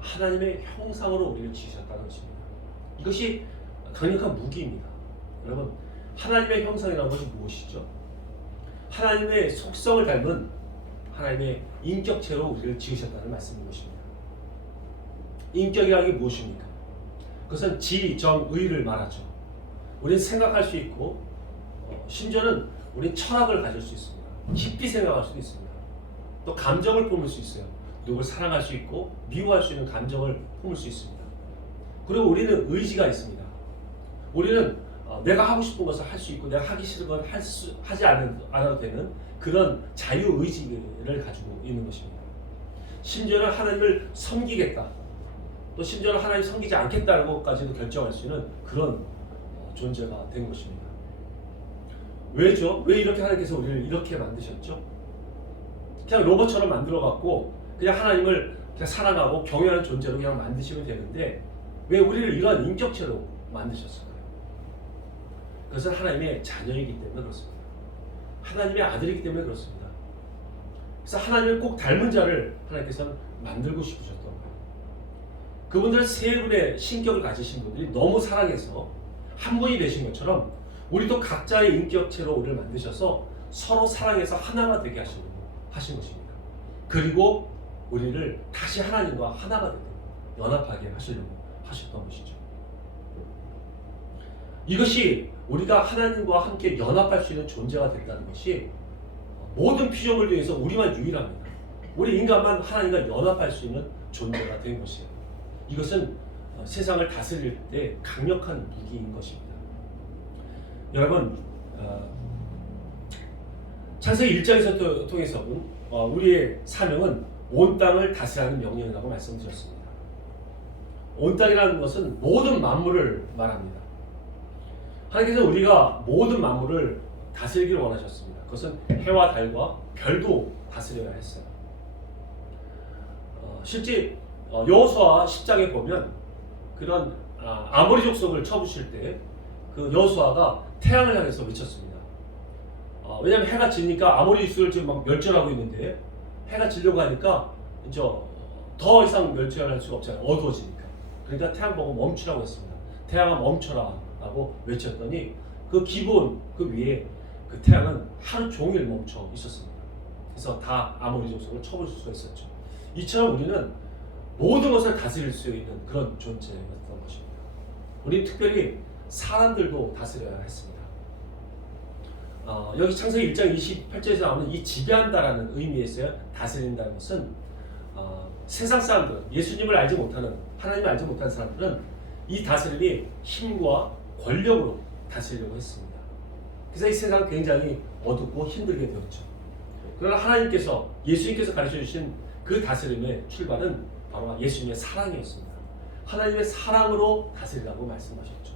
하나님의 형상으로 우리를 지으셨다는 것입니다. 이것이 강력한 무기입니다. 여러분, 하나님의 형상이라는 것이 무엇이죠? 하나님의 속성을 닮은 하나님의 인격체로 우리를 지으셨다는 말씀인 것입니다. 인격이라는 게 무엇입니까? 그것은 지, 정, 의를 말하죠. 우리는 생각할 수 있고 심지어는 우리는 철학을 가질 수 있습니다. 깊이 생각할 수도 있습니다. 또 감정을 뿜을 수 있어요. 누굴 사랑할 수 있고 미워할 수 있는 감정을 품을 수 있습니다. 그리고 우리는 의지가 있습니다. 우리는 내가 하고 싶은 것을 할 수 있고 내가 하기 싫은 건 하지 않아도 되는 그런 자유의지를 가지고 있는 것입니다. 심지어는 하나님을 섬기겠다. 또 심지어는 하나님을 섬기지 않겠다고까지도 결정할 수 있는 그런 존재가 된 것입니다. 왜죠? 왜 이렇게 하나님께서 우리를 이렇게 만드셨죠? 그냥 로봇처럼 만들어갖고 그냥 하나님을 그냥 사랑하고 경외하는 존재로 그냥 만드시면 되는데 왜 우리를 이러한 인격체로 만드셨을까요? 그것은 하나님의 자녀이기 때문에 그렇습니다. 하나님의 아들이기 때문에 그렇습니다. 그래서 하나님을 꼭 닮은 자를 하나님께서는 만들고 싶으셨던 거예요. 그분들 세 분의 신격을 가지신 분들이 너무 사랑해서 한 분이 되신 것처럼 우리도 각자의 인격체로 우리를 만드셔서 서로 사랑해서 하나가 되게 하신 것입니다. 그리고 우리를 다시 하나님과 하나가 되도록 연합하게 하시려고 하셨던 것이죠. 이것이 우리가 하나님과 함께 연합할 수 있는 존재가 된다는 것이 모든 피조물 중에서 우리만 유일합니다. 우리 인간만 하나님과 연합할 수 있는 존재가 된 것이에요. 이것은 세상을 다스릴 때 강력한 무기인 것입니다. 여러분, 창세기 1장에서 통해서 우리의 사명은 온 땅을 다스리라는 명령이라고 말씀드렸습니다. 온 땅이라는 것은 모든 만물을 말합니다. 하나님께서 우리가 모든 만물을 다스리기를 원하셨습니다. 그것은 해와 달과 별도 다스려야 했어요. 실제 여호수아 10장에 보면 그런 아모리 족속을 쳐부실 때 그 여호수아가 태양을 향해서 외쳤습니다. 왜냐하면 해가 지니까 아모리 수를 지금 막 멸절하고 있는데 해가 지려고 하니까 이제 더 이상 멸절할 수가 없잖아요. 어두워지니까. 그러니까 태양 보고 멈추라고 했습니다. 태양아 멈춰라 라고 외쳤더니 그 기본 그 위에 그 태양은 하루 종일 멈춰 있었습니다. 그래서 다 아모리 족속을 쳐볼 수가 있었죠. 이처럼 우리는 모든 것을 다스릴 수 있는 그런 존재였던 것입니다. 우리는 특별히 사람들도 다스려야 했습니다. 여기 창세기 1장 28절에서 나오는 이 지배한다라는 의미에서 다스린다는 것은 세상 사람들, 예수님을 알지 못하는, 하나님을 알지 못하는 사람들은 이 다스림이 힘과 권력으로 다스리려고 했습니다. 그래서 이 세상은 굉장히 어둡고 힘들게 되었죠. 그러나 하나님께서, 예수님께서 가르쳐 주신 그 다스림의 출발은 바로 예수님의 사랑이었습니다. 하나님의 사랑으로 다스리라고 말씀하셨죠.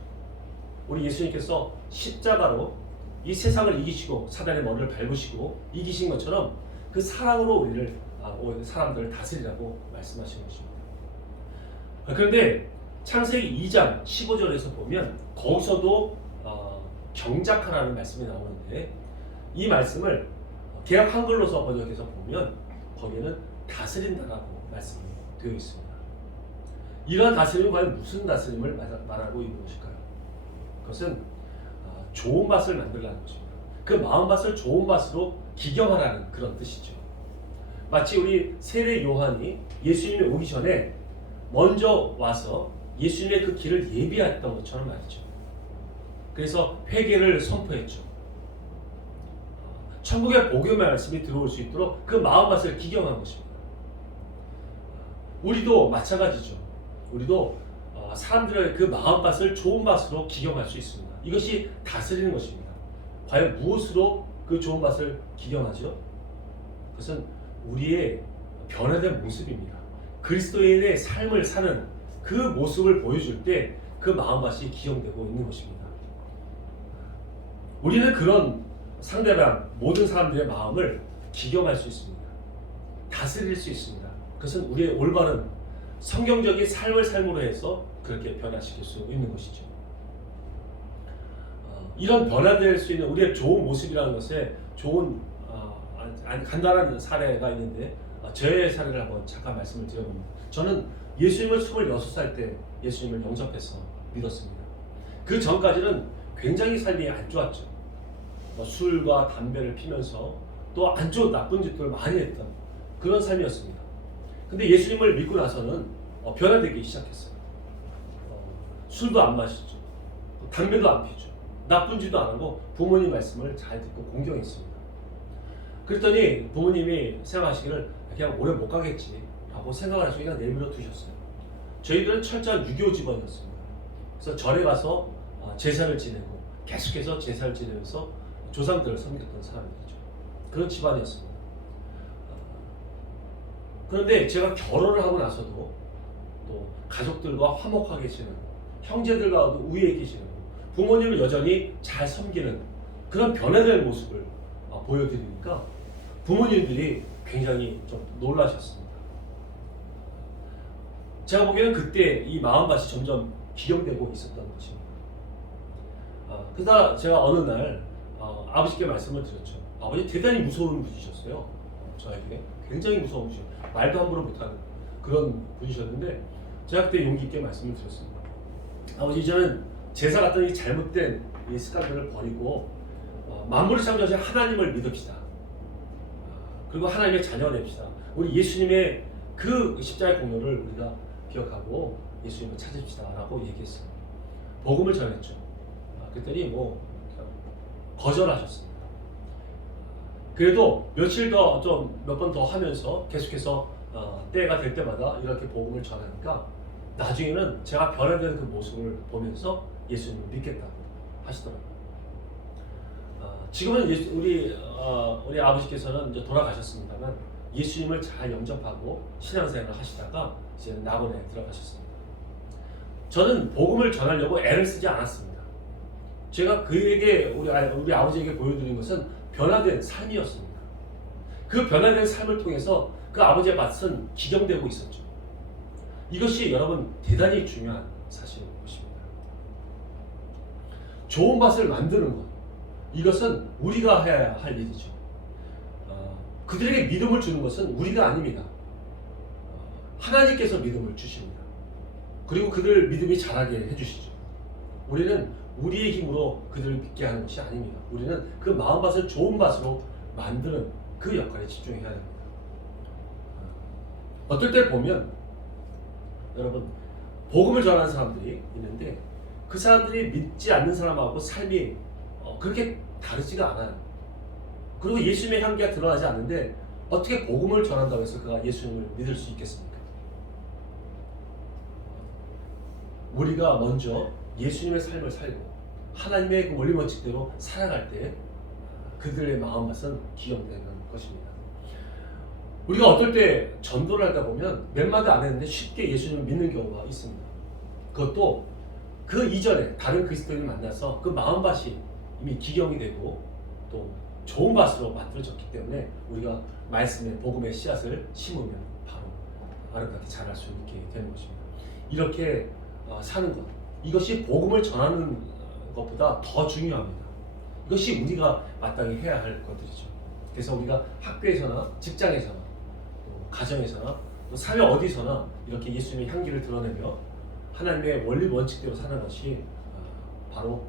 우리 예수님께서 십자가로 이 세상을 이기시고 사단의 머리를 밟으시고 이기신 것처럼 그 사랑으로 우리를 사람들을 다스리라고 말씀하신 것입니다. 그런데 창세기 2장 15절에서 보면 거기서도 경작하라는 말씀이 나오는데 이 말씀을 개역 한글로서 번역해서 보면 거기에는 다스린다라고 말씀이 되어 있습니다. 이러한 다스림은 과연 무슨 다스림을 말하고 있는 것일까요? 그것은 좋은 밭을 만들라는 것입니다. 그 마음밭을 좋은 밭으로 기경하라는 그런 뜻이죠. 마치 우리 세례 요한이 예수님이 오기 전에 먼저 와서 예수님의 그 길을 예비했던 것처럼 말이죠. 그래서 회개를 선포했죠. 천국의 복음의 말씀이 들어올 수 있도록 그 마음밭을 기경한 것입니다. 우리도 마찬가지죠. 우리도 사람들의 그 마음밭을 좋은 밭으로 기경할 수 있습니다. 이것이 다스리는 것입니다. 과연 무엇으로 그 좋은 밭을 기경하죠? 그것은 우리의 변화된 모습입니다. 그리스도인의 삶을 사는 그 모습을 보여줄 때 그 마음밭이 기경되고 있는 것입니다. 우리는 그런 상대방, 모든 사람들의 마음을 기경할 수 있습니다. 다스릴 수 있습니다. 그것은 우리의 올바른 성경적인 삶을 삶으로 해서 그렇게 변화시킬 수 있는 것이죠. 이런 변화될 수 있는 우리의 좋은 모습이라는 것에 좋은 간단한 사례가 있는데 제 사례를 한번 잠깐 말씀을 드려봅니다. 저는 예수님을 26살 때 예수님을 영접해서 믿었습니다. 그 전까지는 굉장히 삶이 안 좋았죠. 술과 담배를 피면서 또 안 좋은 나쁜 짓들을 많이 했던 그런 삶이었습니다. 근데 예수님을 믿고 나서는 변화되기 시작했어요. 술도 안 마시죠. 담배도 안 피죠. 나쁜 짓도 안 하고 부모님 말씀을 잘 듣고 공경했습니다. 그랬더니 부모님이 생각하시기를 그냥 오래 못 가겠지 라고 생각을 하시고 그냥 내버려 두셨어요. 저희들은 철저한 유교 집안이었습니다. 그래서 절에 가서 제사를 지내고 계속해서 제사를 지내면서 조상들을 섬겼던 사람들이죠. 그런 집안이었습니다. 그런데 제가 결혼을 하고 나서도 또 가족들과 화목하게 지내고 형제들과도 우애하게 지내고 부모님을 여전히 잘 섬기는 그런 변화된 모습을 보여드리니까 부모님들이 굉장히 좀 놀라셨습니다. 제가 보기에는 그때 이 마음밭이 점점 기경되고 있었던 것입니다. 그러다 제가 어느 날 아버지께 말씀을 드렸죠. 아버지 대단히 무서운 분이셨어요. 저에게 굉장히 무서운 분이셨어요. 말도 함부로 못하는 그런 분이셨는데 제가 그때 용기 있게 말씀을 드렸습니다. 아버지 이제는 제사 같은 이 잘못된 이 습관들을 버리고 만물을 창조하신 하나님을 믿읍시다. 그리고 하나님의 자녀가 됩시다. 우리 예수님의 그 십자가의 공로를 우리가 기억하고 예수님을 찾읍시다 라고 얘기했어요. 복음을 전했죠. 그랬더니 거절하셨습니다. 그래도 며칠 더 좀 몇 번 더 하면서 계속해서 때가 될 때마다 이렇게 복음을 전하니까 나중에는 제가 변화되는 그 모습을 보면서 예수님을 믿겠다고 하시더라고요. 지금은 우리 아버지께서는 이제 돌아가셨습니다만 예수님을 잘 영접하고 신앙생활을 하시다가 이제 낙원에 들어가셨습니다. 저는 복음을 전하려고 애를 쓰지 않았습니다. 제가 그에게 우리 아버지에게 보여드린 것은 변화된 삶이었습니다. 그 변화된 삶을 통해서 그 아버지의 밭은 기경되고 있었죠. 이것이 여러분 대단히 중요한 사실인 것입니다. 좋은 밭을 만드는 것, 이것은 우리가 해야 할 일이죠. 그들에게 믿음을 주는 것은 우리가 아닙니다. 하나님께서 믿음을 주십니다. 그리고 그들 믿음이 자라게 해주시죠. 우리는 우리의 힘으로 그들을 믿게 하는 것이 아닙니다. 우리는 그 마음밭을 좋은 밭으로 만드는 그 역할에 집중해야 됩니다. 어떨 때 보면 여러분 복음을 전하는 사람들이 있는데 그 사람들이 믿지 않는 사람하고 삶이 그렇게 다르지가 않아요. 그리고 예수님의 향기가 드러나지 않는데 어떻게 복음을 전한다고 해서 그가 예수님을 믿을 수 있겠습니까? 우리가 먼저 예수님의 삶을 살고 하나님의 그 원리 원칙대로 살아갈 때 그들의 마음맛은 기억되는 것입니다. 우리가 어떨 때 전도를 하다 보면 몇 마디 안 했는데 쉽게 예수님을 믿는 경우가 있습니다. 그것도 그 이전에 다른 그리스도인을 만나서 그 마음밭이 이미 기경이 되고 또 좋은 밭으로 만들어졌기 때문에 우리가 말씀의 복음의 씨앗을 심으면 바로 아름답게 자랄 수 있게 되는 것입니다. 이렇게 사는 것, 이것이 복음을 전하는 것보다 더 중요합니다. 이것이 우리가 마땅히 해야 할 것들이죠. 그래서 우리가 학교에서나 직장에서나 또 가정에서나 또 사회 어디서나 이렇게 예수님의 향기를 드러내며 하나님의 원리 원칙대로 사는 것이 바로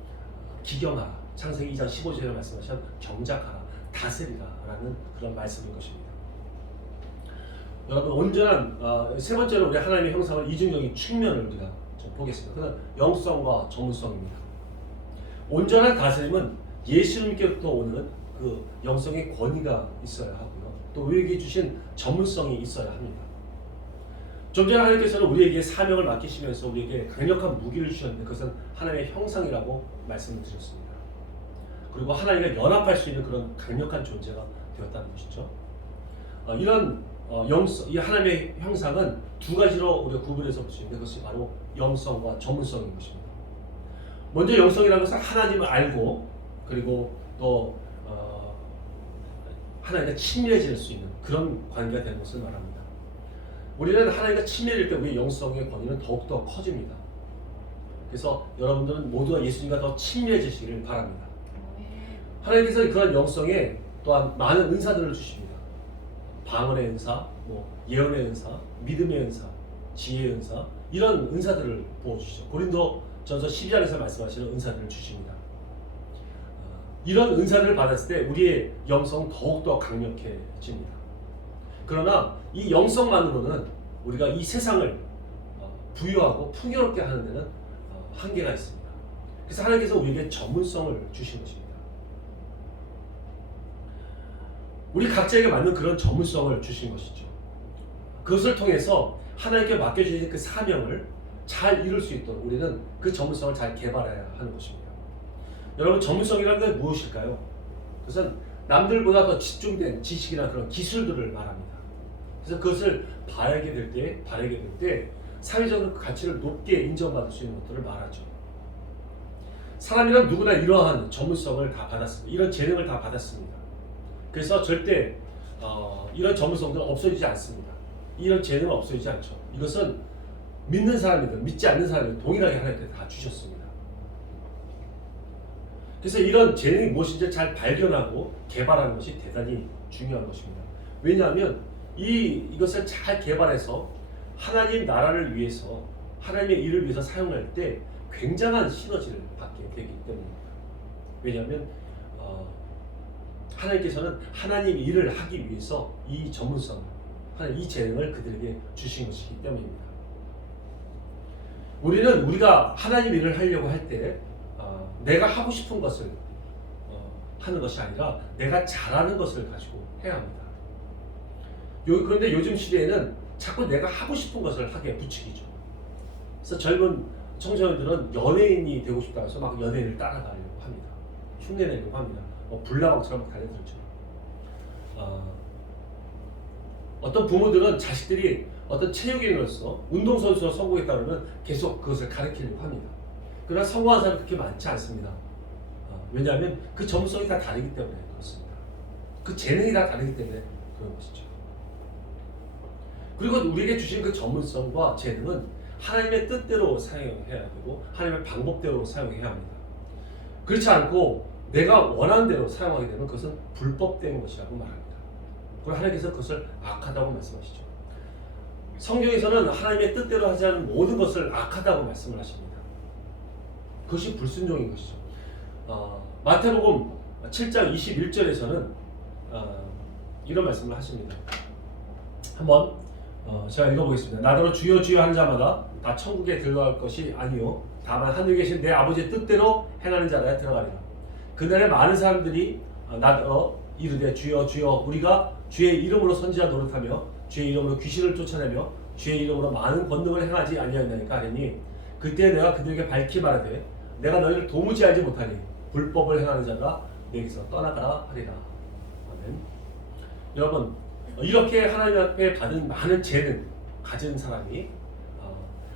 기경하라, 창세기 2장 15절에 말씀하신 경작하라, 다스리라 라는 그런 말씀일 것입니다. 여러분, 온전한 세 번째로 우리 하나님의 형상을 이중적인 측면을 우리가 좀 보겠습니다. 그건 영성과 전문성입니다. 온전한 다스림은 예수님께로부터 오는 그 영성의 권위가 있어야 하고요. 또 우리에게 주신 전문성이 있어야 합니다. 좀 전에 하나님께서는 우리에게 사명을 맡기시면서 우리에게 강력한 무기를 주셨는데 그것은 하나님의 형상이라고 말씀을 드렸습니다. 그리고 하나님과 연합할 수 있는 그런 강력한 존재가 되었다는 것이죠. 이런 이 하나님의 형상은 두 가지로 우리가 구분해서 볼 수 있는데 그것이 바로 영성과 전문성인 것입니다. 먼저 영성이라는 것은 하나님을 알고 그리고 또 하나님과 친밀해질 수 있는 그런 관계가 되는 것을 말합니다. 우리는 하나님과 친밀할 때 우리의 영성의 권위는 더욱더 커집니다. 그래서 여러분들은 모두가 예수님과 더 친밀해지시기를 바랍니다. 하나님께서 그런 영성에 또한 많은 은사들을 주십니다. 방언의 은사, 예언의 은사, 믿음의 은사, 지혜의 은사, 이런 은사들을 부어주시죠. 고린도전서 12장에서 말씀하시는 은사들을 주십니다. 이런 은사를 받았을 때 우리의 영성은 더욱더 강력해집니다. 그러나 이 영성만으로는 우리가 이 세상을 부유하고 풍요롭게 하는 데는 한계가 있습니다. 그래서 하나님께서 우리에게 전문성을 주신 것입니다. 우리 각자에게 맞는 그런 전문성을 주신 것이죠. 그것을 통해서 하나님께 맡겨주신 그 사명을 잘 이룰 수 있도록 우리는 그 전문성을 잘 개발해야 하는 것입니다. 여러분, 전문성이라는 게 무엇일까요? 그것은 남들보다 더 집중된 지식이나 그런 기술들을 말합니다. 그래서 그것을 바라게 될 때 사회적으로 그 가치를 높게 인정받을 수 있는 것들을 말하죠. 사람이란 누구나 이러한 전문성을 다 받았습니다. 이런 재능을 다 받았습니다. 그래서 절대 이런 전문성들은 없어지지 않습니다. 이런 재능은 없어지지 않죠. 이것은 믿는 사람이든 믿지 않는 사람이든 동일하게 하나님께서 다 주셨습니다. 그래서 이런 재능이 무엇인지 잘 발견하고 개발하는 것이 대단히 중요한 것입니다. 왜냐하면 이것을 잘 개발해서 하나님 나라를 위해서 하나님의 일을 위해서 사용할 때 굉장한 시너지를 받게 되기 때문입니다. 왜냐하면 하나님께서는 하나님의 일을 하기 위해서 이 전문성, 이 재능을 그들에게 주신 것이기 때문입니다. 우리는 우리가 하나님 일을 하려고 할 때 내가 하고 싶은 것을 하는 것이 아니라 내가 잘하는 것을 가지고 해야 합니다. 그런데 요즘 시대에는 자꾸 내가 하고 싶은 것을 하게 부추기죠. 그래서 젊은 청소년들은 연예인이 되고 싶다고 해서 막 연예인을 따라가려고 합니다. 흉내내려고 합니다. 불나방처럼 막 달려들죠. 어떤 부모들은 자식들이 어떤 체육인으로서 운동선수로 성공했다 그러면 계속 그것을 가르치려고 합니다. 그러나 성공한 사람은 그렇게 많지 않습니다. 왜냐하면 그 전문성이 다 다르기 때문에 그렇습니다. 그 재능이 다 다르기 때문에 그런 것이죠. 그리고 우리에게 주신 그 전문성과 재능은 하나님의 뜻대로 사용해야 되고 하나님의 방법대로 사용해야 합니다. 그렇지 않고 내가 원하는 대로 사용하게 되면 그것은 불법된 것이라고 말합니다. 그리고 하나님께서 그것을 악하다고 말씀하시죠. 성경에서는 하나님의 뜻대로 하지 않은 모든 것을 악하다고 말씀을 하십니다. 그것이 불순종인 것이죠. 마태복음 7장 21절에서는 이런 말씀을 하십니다. 한번 제가 읽어보겠습니다. 나더러 주여 주여 하는 자마다 다 천국에 들어갈 것이 아니요 다만 하늘에 계신 내 아버지의 뜻대로 행하는 자라야 들어가리라. 그날에 많은 사람들이 이르되 주여 주여 우리가 주의 이름으로 선지자 노릇하며 주의 이름으로 귀신을 쫓아내며 주의 이름으로 많은 권능을 행하지 아니하였나이까 하리니 그때 내가 그들에게 밝히 말하되 내가 너희를 도무지 알지 못하니 불법을 행하는 자가 내게서 떠나가라 하리라. 아멘. 여러분 이렇게 하나님 앞에 받은 많은 재능 가진 사람이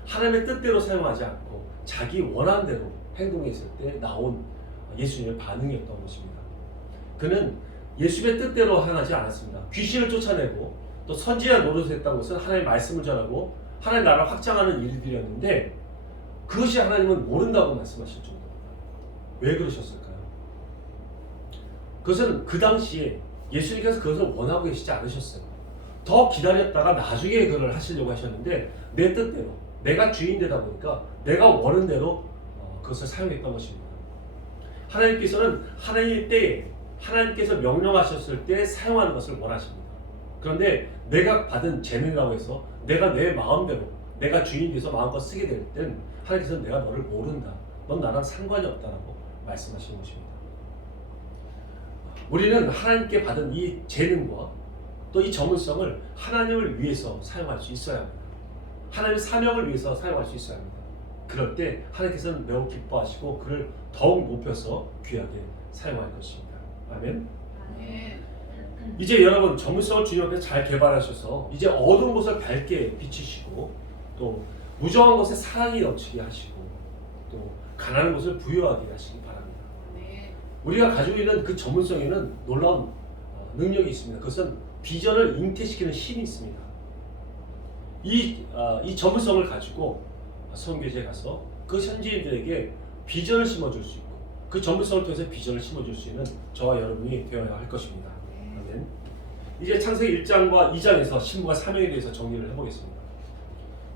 하나님의 뜻대로 사용하지 않고 자기 원하는 대로 행동했을 때 나온 예수님의 반응이었던 것입니다. 그는 예수님의 뜻대로 행하지 않았습니다. 귀신을 쫓아내고 또 선지자 노릇했다는 것은 하나님의 말씀을 전하고 하나님의 나라를 확장하는 일들이었는데 그것이 하나님은 모른다고 말씀하실 정도입니다. 왜 그러셨을까요? 그것은 그 당시에 예수님께서 그것을 원하고 계시지 않으셨어요. 더 기다렸다가 나중에 그걸 하시려고 하셨는데 내 뜻대로 내가 주인 되다 보니까 내가 원하는 대로 그것을 사용했던 것입니다. 하나님께서는 하나님의 때에 하나님께서 명령하셨을 때 사용하는 것을 원하십니다. 그런데 내가 받은 재능이라고 해서 내가 내 마음대로 내가 주인이 돼서 마음껏 쓰게 될 땐 하나님께서는 내가 너를 모른다. 넌 나랑 상관이 없다라고 말씀하시는 것입니다. 우리는 하나님께 받은 이 재능과 또 이 전문성을 하나님을 위해서 사용할 수 있어야 합니다. 하나님의 사명을 위해서 사용할 수 있어야 합니다. 그럴 때 하나님께서는 매우 기뻐하시고 그를 더욱 높여서 귀하게 사용할 것입니다. 아멘. 이제 여러분 전문성을 주님 앞에 잘 개발하셔서 이제 어두운 곳을 밝게 비치시고 또 무정한 곳에 사랑이 넘치게 하시고 또 가난한 곳을 부유하게 하시기 바랍니다. 우리가 가지고 있는 그 전문성에는 놀라운 능력이 있습니다. 그것은 비전을 잉태시키는 힘이 있습니다. 이 전문성을 가지고 선교지에 가서 그 현지인들에게 비전을 심어줄 수 있고 그 전문성을 통해서 비전을 심어줄 수 있는 저와 여러분이 되어야 할 것입니다. 아멘. 이제 창세기 1장과 2장에서 신부가 사명에 대해서 정리를 해보겠습니다.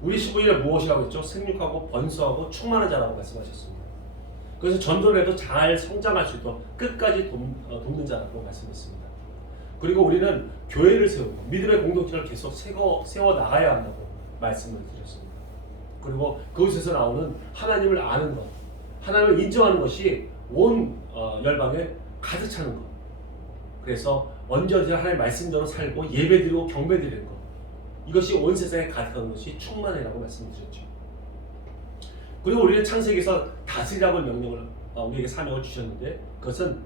우리 신부인은 무엇이라고 했죠? 생육하고 번성하고 충만한 자라고 말씀하셨습니다. 그래서 전도를 해도 잘 성장할 수 있도록 끝까지 돕는 자라고 말씀했습니다. 그리고 우리는 교회를 세우고 믿음의 공동체를 계속 세워 나가야 한다고 말씀을 드렸습니다. 그리고 그곳에서 나오는 하나님을 아는 것, 하나님을 인정하는 것이 온 열방에 가득 차는 것. 그래서 언제든지 하나님의 말씀대로 살고 예배드리고 경배드리는 것. 이것이 온 세상에 가득한 것이 충만이라고 말씀드렸죠. 그리고 우리는 창세기에서 다스리라고 명령을 우리에게 사명을 주셨는데 그것은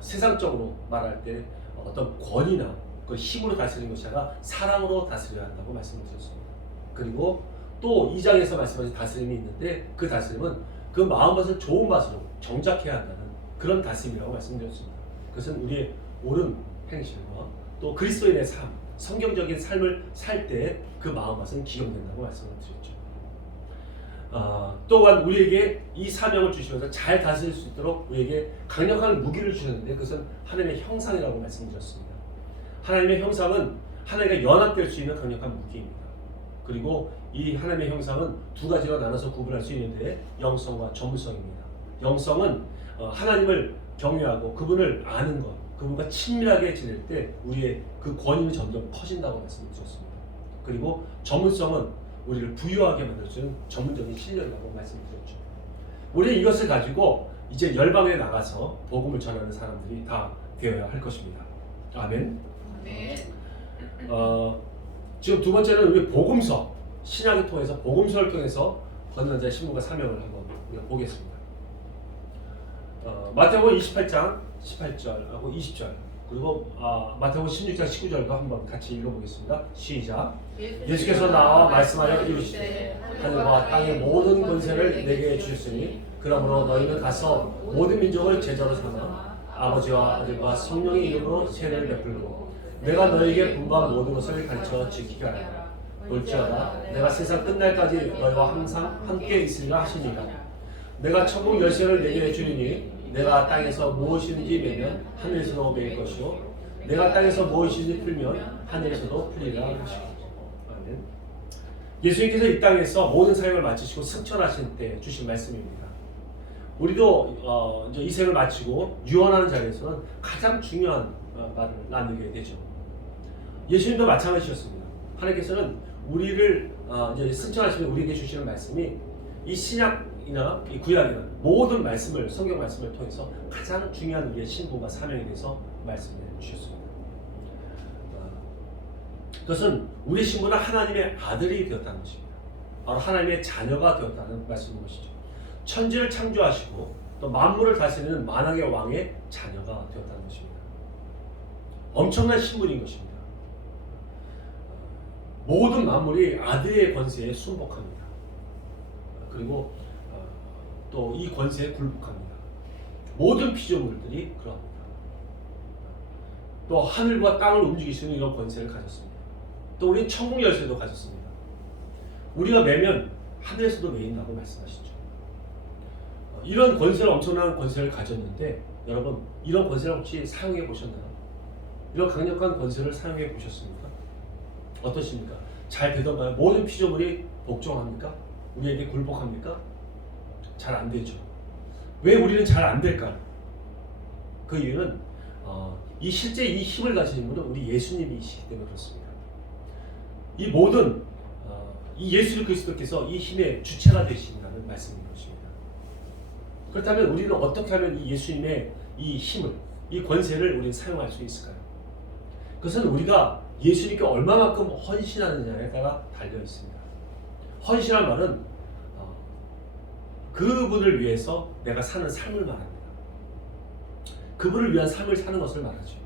세상적으로 말할 때 어떤 권위나 그 힘으로 다스리는 것이 아니라 사랑으로 다스려야 한다고 말씀을 드렸습니다. 그리고 또 2장에서 말씀하신 다스림이 있는데 그 다스림은 그 마음밭을 좋은 밭으로 정작해야 한다는 그런 다스림이라고 말씀드렸습니다. 그것은 우리의 옳은 행실과 또 그리스도인의 삶, 성경적인 삶을 살 때 그 마음밭은 기용된다고 말씀을 드렸죠. 또한 우리에게 이 사명을 주시면서 잘 다스릴 수 있도록 우리에게 강력한 무기를 주셨는데 그것은 하나님의 형상이라고 말씀드렸습니다. 하나님의 형상은 하나님과 연합될 수 있는 강력한 무기입니다. 그리고 이 하나님의 형상은 두 가지로 나눠서 구분할 수 있는데 영성과 전문성입니다. 영성은 하나님을 경외하고 그분을 아는 것, 그분과 친밀하게 지낼 때 우리의 그 권위는 점점 커진다고 말씀드렸습니다. 그리고 전문성은 우리를 부유하게 만들어주는 전문적인 실력이라고 말씀드렸죠. 우리는 이것을 가지고 이제 열방에 나가서 복음을 전하는 사람들이 다 되어야 할 것입니다. 아멘. 지금 두 번째는 우리 복음서, 신약을 통해서 복음서를 통해서 건넌 자의 신부가 사명을 한번 우리가 보겠습니다. 마태복음 28장 18절하고 20절 그리고 마태복음 16장 19절도 한번 같이 읽어보겠습니다. 시작. 예수께서 나와 말씀하여 이르시되 하늘과 땅의 모든 권세를 내게 주셨으니 그러므로 너희는 가서 모든 민족을 제자로 삼아 아버지와 아들과 성령의 이름으로 세례를 베풀고 내가 너희에게 분부한 모든 것을 가르쳐 지키게 하라. 볼지어다 내가 세상 끝날까지 너희와 항상 함께 있으리라 하시니라. 내가 천국 열쇠를 내게 주리니 내가 땅에서 무엇이든지 매면 하늘에서도 매일 것이요 내가 땅에서 무엇이든지 풀면 하늘에서도 풀리라 하시고. 아멘. 예수님께서 이 땅에서 모든 사역을 마치시고 승천하신 때 주신 말씀입니다. 우리도 이제 이 생을 마치고 유언하는 자리에서는 가장 중요한 말을 나누게 되죠. 예수님도 마찬가지였습니다. 하나님께서는 우리를 이제 승천하시면 우리에게 주시는 말씀이 이 신약 신약이나 이 구약이나 모든 말씀을 성경 말씀을 통해서 가장 중요한 우리의 신분과 사명에 대해서 말씀해 주셨습니다. 그것은 우리의 신분은 하나님의 아들이 되었다는 것입니다. 바로 하나님의 자녀가 되었다는 말씀인 것이죠. 천지를 창조하시고 또 만물을 다스리는 만왕의 왕의 자녀가 되었다는 것입니다. 엄청난 신분인 것입니다. 모든 만물이 아들의 권세에 순복합니다. 그리고 또 이 권세에 굴복합니다. 모든 피조물들이 그러합니다. 또 하늘과 땅을 움직이시는 이런 권세를 가졌습니다. 또 우리는 천국 열쇠도 가졌습니다. 우리가 매면 하늘에서도 매인다고 말씀하시죠. 이런 권세를 엄청난 권세를 가졌는데 여러분 이런 권세를 혹시 사용해 보셨나요? 이런 강력한 권세를 사용해 보셨습니까? 어떠십니까? 잘 되던가요? 모든 피조물이 복종합니까? 우리에게 굴복합니까? 잘 안 되죠. 왜 우리는 잘 안 될까? 그 이유는 실제 이 힘을 가지는 분은 우리 예수님이시기 때문에 그렇습니다. 이 모든 이 예수 그리스도께서 이 힘의 주체가 되신다는 말씀인 것입니다. 그렇다면 우리는 어떻게 하면 이 예수님의 이 힘을, 이 권세를 우리는 사용할 수 있을까요? 그것은 우리가 예수님께 얼마만큼 헌신하느냐에 따라 달려 있습니다. 헌신한 말은 그분을 위해서 내가 사는 삶을 말합니다. 그분을 위한 삶을 사는 것을 말하죠.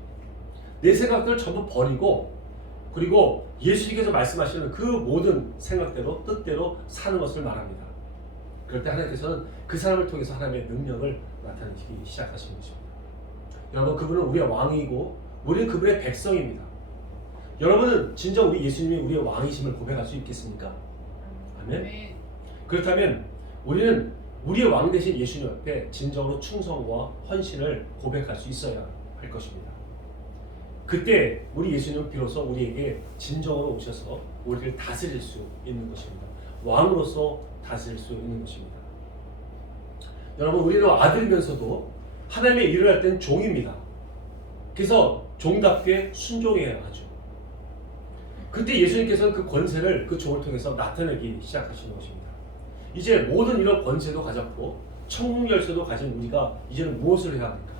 내 생각들을 전부 버리고 그리고 예수님께서 말씀하시는 그 모든 생각대로 뜻대로 사는 것을 말합니다. 그럴 때 하나님께서는 그 사람을 통해서 하나님의 능력을 나타내기 시작하시는 것입니다. 여러분 그분은 우리의 왕이고 우리는 그분의 백성입니다. 여러분은 진정 우리 예수님이 우리의 왕이심을 고백할 수 있겠습니까? 아멘. 그렇다면 우리는 우리의 왕 대신 예수님 앞에 진정으로 충성과 헌신을 고백할 수 있어야 할 것입니다. 그때 우리 예수님은 비로소 우리에게 진정으로 오셔서 우리를 다스릴 수 있는 것입니다. 왕으로서 다스릴 수 있는 것입니다. 여러분 우리는 아들이면서도 하나님의 일을 할 때는 종입니다. 그래서 종답게 순종해야 하죠. 그때 예수님께서는 그 권세를 그 종을 통해서 나타내기 시작하시는 것입니다. 이제 모든 이런 권세도 가졌고 천국 열쇠도 가진 우리가 이제는 무엇을 해야 합니까?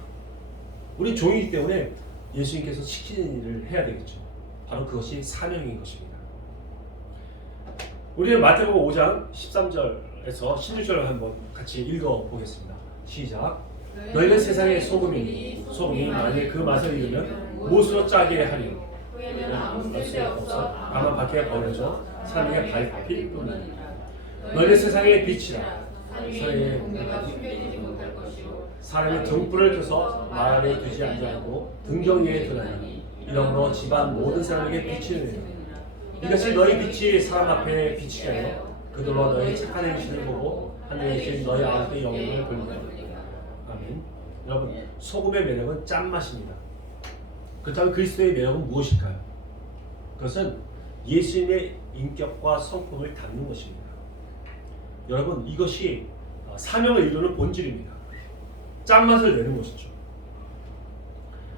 우리 종이기 때문에 예수님께서 시키는 일을 해야 되겠죠. 바로 그것이 사명인 것입니다. 우리는 마태복음 5장 13절에서 16절을 한번 같이 읽어보겠습니다. 시작. 너희는 세상의 소금이니 소금이 만일 그 맛을 잃으면 무엇으로 짜게 하리요? 후에는 아무 쓸데없어 다만 밖에 버려져 사람에게 밟힐 뿐이니라. 너희는 세상의 빛이라. 사람의 공대가 숨겨지지 못할 것이요 사람의 등불을 켜서 말 아래 두지 아니하고 등경 위에 두나니 이러므로 집안 모든 사람에게 빛이 되리라. 이것이 너희 빛이 사람 앞에 비치게 하여 그들로 너희 착한 행실을 보고 하늘에 계신 너희 아버지의 영광을 돌리라. 아멘. 여러분 소금의 매력은 짠맛입니다. 그렇다면 그리스도의 매력은 무엇일까요? 그것은 예수님의 인격과 성품을 담는 것입니다. 여러분 이것이 사명을 이루는 본질입니다. 짠맛을 내는 것이죠.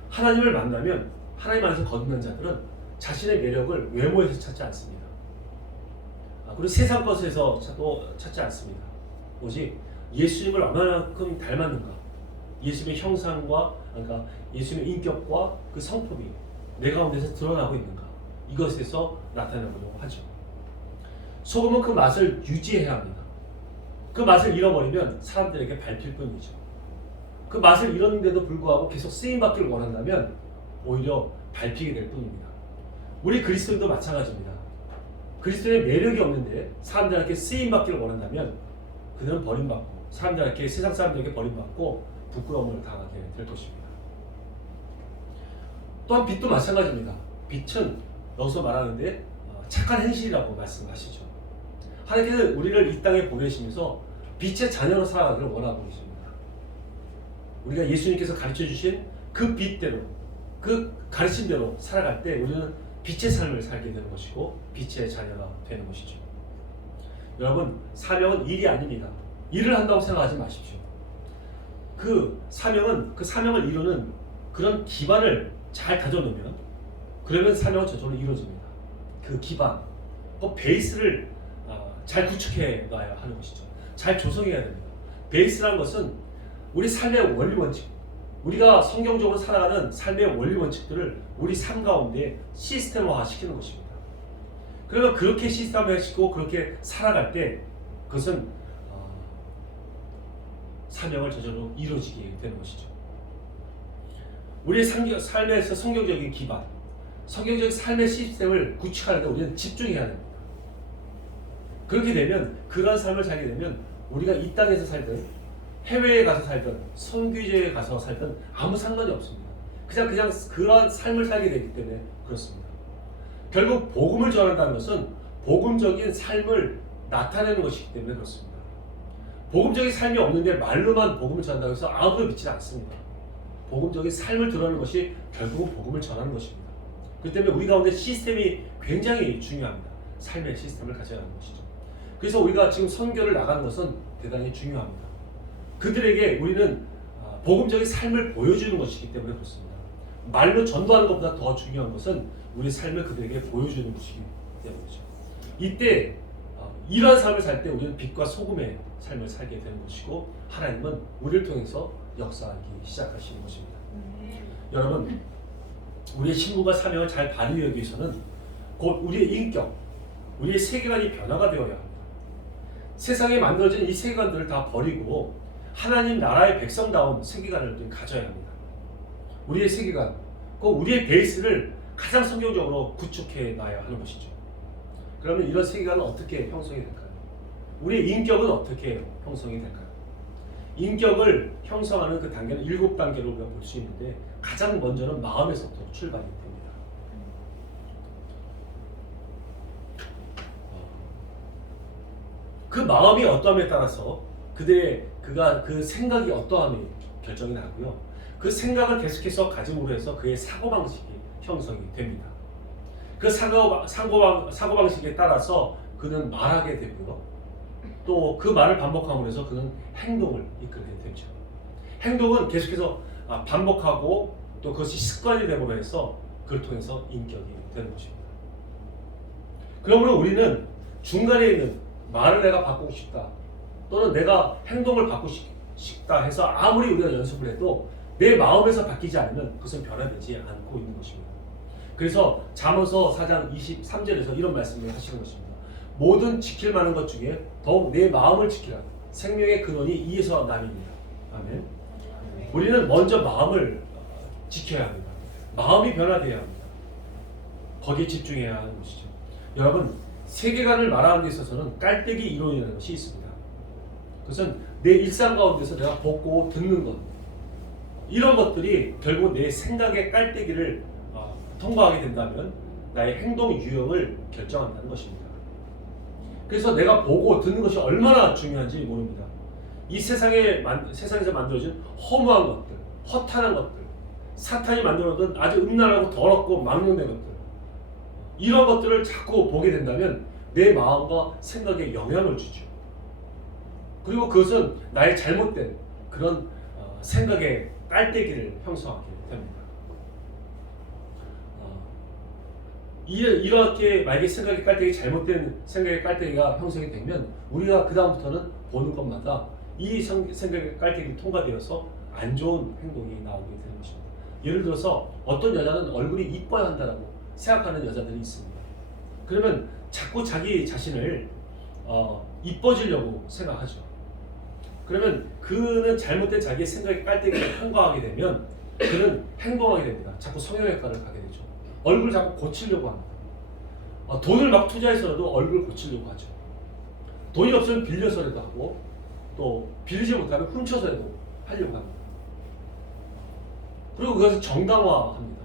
하나님을 만나면 하나님 안에서 거듭난 자들은 자신의 매력을 외모에서 찾지 않습니다. 그리고 세상 것에서 찾지 않습니다. 오직 예수님을 얼마만큼 닮았는가, 예수님의 형상과 그러니까 예수님의 인격과 그 성품이 내 가운데서 드러나고 있는가, 이것에서 나타나려고 하죠. 소금은 그 맛을 유지해야 합니다. 그 맛을 잃어버리면 사람들에게 밟힐 뿐이죠. 그 맛을 잃었는데도 불구하고 계속 쓰임받기를 원한다면 오히려 밟히게 될 뿐입니다. 우리 그리스도인도 마찬가지입니다. 그리스도의 매력이 없는데 사람들에게 쓰임받기를 원한다면 그들은 버림받고 사람들에게, 세상 사람들에게 버림받고 부끄러움을 당하게 될 것입니다. 또한 빛도 마찬가지입니다. 빛은 여기서 말하는데 착한 행실이라고 말씀하시죠. 하나님께서 우리를 이 땅에 보내시면서 빛의 자녀로 살아가기를 원하고 계십니다. 우리가 예수님께서 가르쳐 주신 그 빛대로, 그 가르침대로 살아갈 때 우리는 빛의 삶을 살게 되는 것이고 빛의 자녀가 되는 것이죠. 여러분 사명은 일이 아닙니다. 일을 한다고 생각하지 마십시오. 그 사명을 이루는 그런 기반을 잘 다져놓으면 그러면 사명은 저절로 이루어집니다. 그 기반, 그 베이스를 잘 구축해 놔야 하는 것이죠. 잘 조성해야 됩니다. 베이스라는 것은 우리 삶의 원리 원칙, 우리가 성경적으로 살아가는 삶의 원리 원칙들을 우리 삶 가운데 시스템화 시키는 것입니다. 그러면 그렇게 시스템화 시키고 그렇게 살아갈 때 그것은 사명을 저절로 이루어지게 되는 것이죠. 우리의 삶에서 성경적인 기반, 성경적인 삶의 시스템을 구축하는 데 우리는 집중해야 됩니다. 그렇게 되면, 그런 삶을 살게 되면 우리가 이 땅에서 살든 해외에 가서 살든 선교지에 가서 살든 아무 상관이 없습니다. 그냥 그런 삶을 살게 되기 때문에 그렇습니다. 결국 복음을 전한다는 것은 복음적인 삶을 나타내는 것이기 때문에 그렇습니다. 복음적인 삶이 없는데 말로만 복음을 전한다고 해서 아무도 믿지 않습니다. 복음적인 삶을 드러내는 것이 결국은 복음을 전하는 것입니다. 그렇기 때문에 우리 가운데 시스템이 굉장히 중요합니다. 삶의 시스템을 가져가는 것이죠. 그래서 우리가 지금 선교를 나가는 것은 대단히 중요합니다. 그들에게 우리는 복음적인 삶을 보여주는 것이기 때문에 그렇습니다. 말로 전도하는 것보다 더 중요한 것은 우리 삶을 그들에게 보여주는 것이기 때문이죠. 이때 이러한 삶을 살 때 우리는 빛과 소금의 삶을 살게 되는 것이고 하나님은 우리를 통해서 역사하기 시작하시는 것입니다. 여러분, 우리의 신분과 사명을 잘 발휘하기 위해서는 곧 우리의 인격, 우리의 세계관이 변화가 되어야 합니다. 세상에 만들어진 이 세계관들을 다 버리고 하나님 나라의 백성다운 세계관을 가져야 합니다. 우리의 세계관, 꼭 우리의 베이스를 가장 성경적으로 구축해 놔야 하는 것이죠. 그러면 이런 세계관은 어떻게 형성이 될까요? 우리의 인격은 어떻게 형성이 될까요? 인격을 형성하는 그 단계는 7단계로 우리가 볼 수 있는데 가장 먼저는 마음에서부터 출발이 됩니다. 그 마음이 어떠함에 따라서 그 생각이 어떠함이 결정이 나고요. 그 생각을 계속해서 가짐으로 해서 그의 사고방식이 형성이 됩니다. 그 사고방식에 따라서 그는 말하게 되고요. 또 그 말을 반복함으로 해서 그는 행동을 이끌게 되죠. 행동은 계속해서 반복하고 또 그것이 습관이 되므로 해서 그를 통해서 인격이 되는 것입니다. 그러므로 우리는 중간에 있는 말을 내가 바꾸고 싶다 또는 내가 행동을 바꾸고 싶다 해서 아무리 우리가 연습을 해도 내 마음에서 바뀌지 않으면 그것은 변화되지 않고 있는 것입니다. 그래서 잠언서 4장 23절에서 이런 말씀을 하시는 것입니다. 모든 지킬 만한 것 중에 더욱 내 마음을 지키라. 생명의 근원이 이에서 남이니라. 아멘. 우리는 먼저 마음을 지켜야 합니다. 마음이 변화되어야 합니다. 거기에 집중해야 하는 것이죠. 여러분, 세계관을 말하는 데 있어서는 깔때기 이론이라는 것이 있습니다. 그것은 내 일상 가운데서 내가 보고 듣는 것, 이런 것들이 결국 내 생각의 깔때기를 통과하게 된다면 나의 행동 유형을 결정한다는 것입니다. 그래서 내가 보고 듣는 것이 얼마나 중요한지 모릅니다. 이 세상에서 만들어진 허무한 것들, 허탄한 것들, 사탄이 만들어둔 아주 음란하고 더럽고 망령된 것들, 이런 것들을 자꾸 보게 된다면 내 마음과 생각에 영향을 주죠. 그리고 그것은 나의 잘못된 그런 생각의 깔때기를 형성하게 됩니다. 이렇게 만약에 생각의 깔때기, 잘못된 생각의 깔때기가 형성이 되면 우리가 그 다음부터는 보는 것마다 이 생각의 깔때기를 통과되어서 안 좋은 행동이 나오게 되는 것입니다. 예를 들어서 어떤 여자는 얼굴이 이뻐야 한다고 생각하는 여자들이 있습니다. 그러면 자꾸 자기 자신을 이뻐지려고 생각하죠. 그러면 그는 잘못된 자기의 생각의 깔때기를 통과하게 되면 그는 행동하게 됩니다. 자꾸 성형외과를 가게 되죠. 얼굴을 자꾸 고치려고 합니다. 돈을 막 투자해서라도 얼굴을 고치려고 하죠. 돈이 없으면 빌려서라도 하고 또 빌리지 못하면 훔쳐서라도 하려고 합니다. 그리고 그것을 정당화합니다.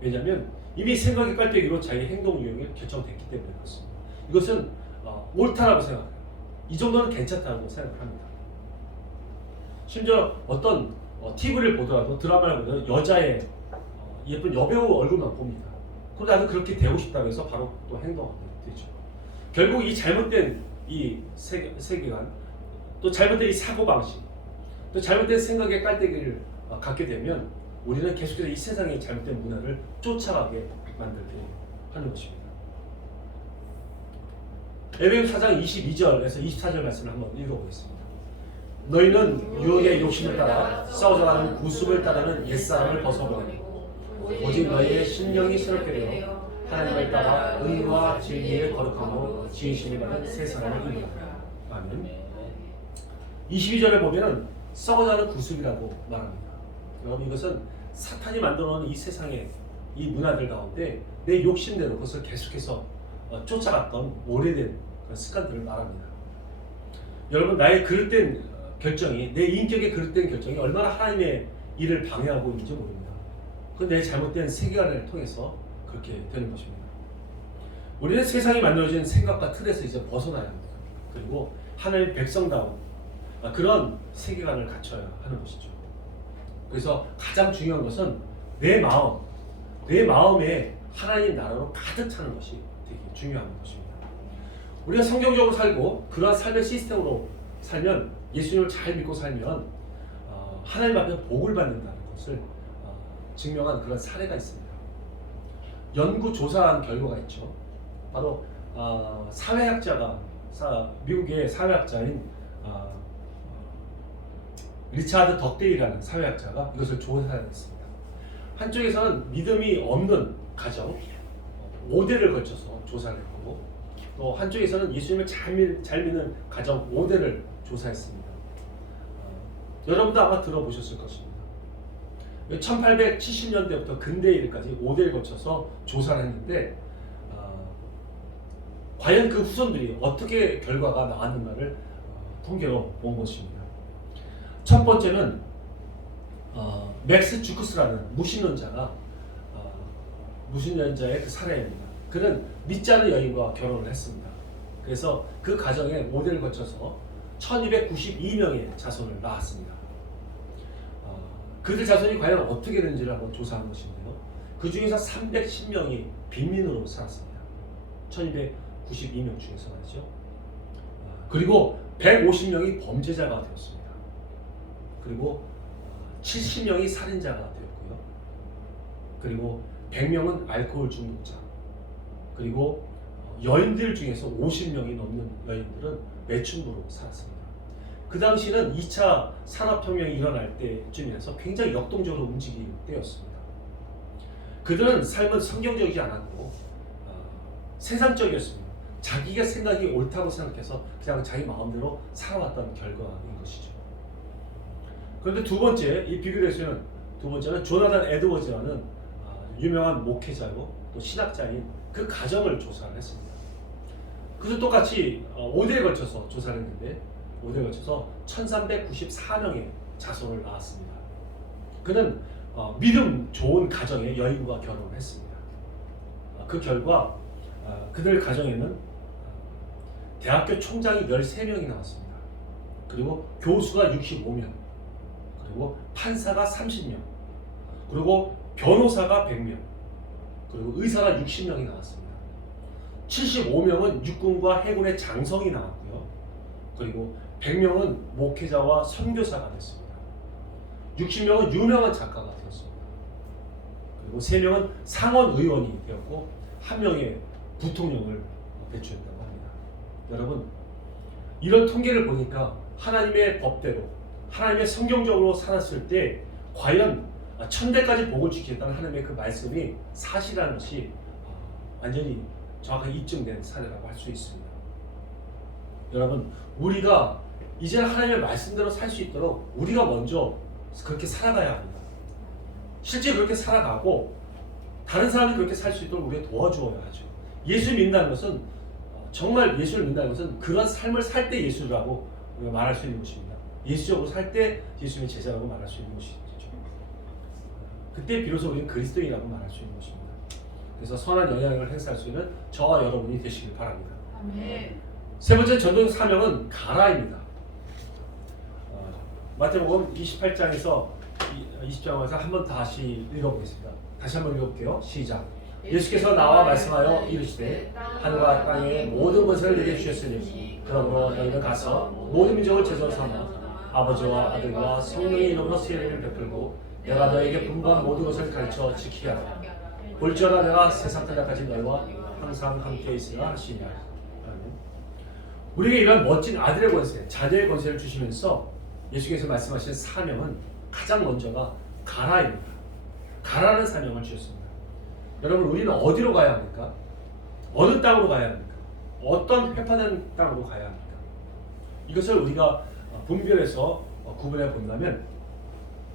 왜냐하면 이미 생각의 깔때기로 자기 행동 유형이 결정됐기 때문에 그렇습니다. 이것은 옳다라고 생각해요. 이 정도는 괜찮다고 생각합니다. 심지어 어떤 TV를 보더라도 드라마를 보면 여자의 예쁜 여배우 얼굴만 봅니다. 그러다 나도 그렇게 되고 싶다고 해서 바로 또 행동하게 되죠. 결국 이 잘못된 이 세계관, 또 잘못된 이 사고방식, 또 잘못된 생각의 깔때기를 갖게 되면 우리는 계속해서 이 세상의 잘못된 문화를 쫓아가게 만들게 하는 것입니다. 에베소 4장 22절에서 24절 말씀을 한번 읽어보겠습니다. 너희는 유혹의 욕심을 따라 싸워져가는 구습을 따르는 옛사람을 벗어버리고 오직 너희의 심령이 새롭게 되어 하나님을 따라 의와 진리의 거룩함으로 지으심을 받은 새 사람을 이루라. 아멘. 22절에 보면은 썩어가는 구습이라고 말합니다. 여러분, 이것은 사탄이 만들어놓은 이 세상의 이 문화들 가운데 내 욕심대로 그것을 계속해서 쫓아갔던 오래된 그런 습관들을 말합니다. 여러분, 나의 그릇된 결정이, 내 인격의 그릇된 결정이 얼마나 하나님의 일을 방해하고 있는지 모릅니다. 그건 내 잘못된 세계관을 통해서 그렇게 되는 것입니다. 우리는 세상이 만들어진 생각과 틀에서 이제 벗어나야 합니다. 그리고 하나님의 백성다운 그런 세계관을 갖춰야 하는 것이죠. 그래서 가장 중요한 것은 내 마음에 하나님 나라로 가득 차는 것이 되게 중요한 것입니다. 우리가 성경적으로 살고 그러한 삶의 시스템으로 살면, 예수님을 잘 믿고 살면 하나님 앞에 복을 받는다는 것을 증명한 그런 사례가 있습니다. 연구 조사한 결과가 있죠. 바로 미국의 사회학자인 리차드 덕데일이라는 사회학자가 이것을 조사했습니다. 한쪽에서는 믿음이 없는 가정 5대를 걸쳐서 조사를 했고, 또 한쪽에서는 예수님을 잘 믿는 가정 5대를 조사했습니다. 여러분도 아마 들어보셨을 것입니다. 1870년대부터 근대일까지 5대를 거쳐서 조사를 했는데 과연 그 후손들이 어떻게 결과가 나왔는가를 통계로 본 것입니다. 첫 번째는 맥스 주크스라는 무신론자의 그 사례입니다. 그는 믿지 않는 여인과 결혼을 했습니다. 그래서 그 가정에 5대를 거쳐서 1292명의 자손을 낳았습니다. 그들 자손이 과연 어떻게 되는지를 한번 조사한 것인데요. 그 중에서 310명이 빈민으로 살았습니다. 1292명 중에서 말이죠. 그리고 150명이 범죄자가 되었습니다. 그리고 70명이 살인자가 되었고요. 그리고 100명은 알코올 중독자. 그리고 여인들 중에서 50명이 넘는 여인들은 매춘부로 살았습니다. 그 당시는 2차 산업혁명이 일어날 때쯤이라서 굉장히 역동적으로 움직일 때였습니다. 그들은 삶은 성경적이지 않았고 세상적이었습니다. 자기가 생각이 옳다고 생각해서 그냥 자기 마음대로 살아왔던 결과인 것이죠. 그런데 두 번째, 이 비교를 해서는 두 번째는 조나단 에드워즈라는 유명한 목회자요 또 신학자인 그 가정을 조사를 했습니다. 그래서 똑같이 5대에 걸쳐서 조사를 했는데 5대에 걸쳐서 1394명의 자손을 낳았습니다. 그는 믿음 좋은 가정의 여인과 결혼을 했습니다. 그 결과 그들 가정에는 대학교 총장이 13명이 나왔습니다. 그리고 교수가 65명, 그리고 판사가 30명, 그리고 변호사가 100명, 그리고 의사가 60명이 나왔습니다. 75명은 육군과 해군의 장성이 나왔고요. 그리고 100명은 목회자와 선교사가 됐습니다. 60명은 유명한 작가가 되었습니다. 그리고 3명은 상원 의원이 되었고 1명의 부통령을 배출했다고 합니다. 여러분, 이런 통계를 보니까 하나님의 법대로 하나님의 성경적으로 살았을 때 과연 천대까지 복을 주시겠다는 하나님의 그 말씀이 사실이라는 것이 완전히 정확하게 입증된 사례라고 할 수 있습니다. 여러분, 우리가 이제 하나님의 말씀대로 살 수 있도록 우리가 먼저 그렇게 살아가야 합니다. 실제 그렇게 살아가고 다른 사람이 그렇게 살 수 있도록 우리가 도와주어야 하죠. 예수 믿는다는 것은 정말 예수를 믿는다는 것은 그런 삶을 살 때 예수라고 우리가 말할 수 있는 것입니다. 예수적으로 살 때 예수님의 제자라고 말할 수 있는 것이죠. 그때 비로소 우리는 그리스도인이라고 말할 수 있는 것입니다. 그래서 선한 영향을 행사할 수 있는 저와 여러분이 되시길 바랍니다. 아멘. 세 번째 전도적 사명은 가라입니다. 마태복음 28장에서 20장에서 한번 다시 읽어보겠습니다. 다시 한번 읽어볼게요. 시작. 예수께서 나와 말씀하여 이르시되 하늘과 땅의 모든 것을 내게 주셨으니 그러므로 너희는 가서 모든 민족을 제자로 삼아 아버지와 아들과 성령의 이름으로 세례를 베풀고 내가 너에게 분부한 모든 것을 가르쳐 지키게 하라. 볼지어다 내가 세상 끝날까지 너희와 항상 함께 있으라 하시니라. 우리에게 이런 멋진 아들의 권세, 자녀의 권세를 주시면서 예수께서 말씀하신 사명은 가장 먼저가 가라입니다. 가라는 사명을 주셨습니다. 여러분, 우리는 어디로 가야 합니까? 어느 땅으로 가야 합니까? 어떤 회파된 땅으로 가야 합니까? 이것을 우리가 분별해서 구분해 본다면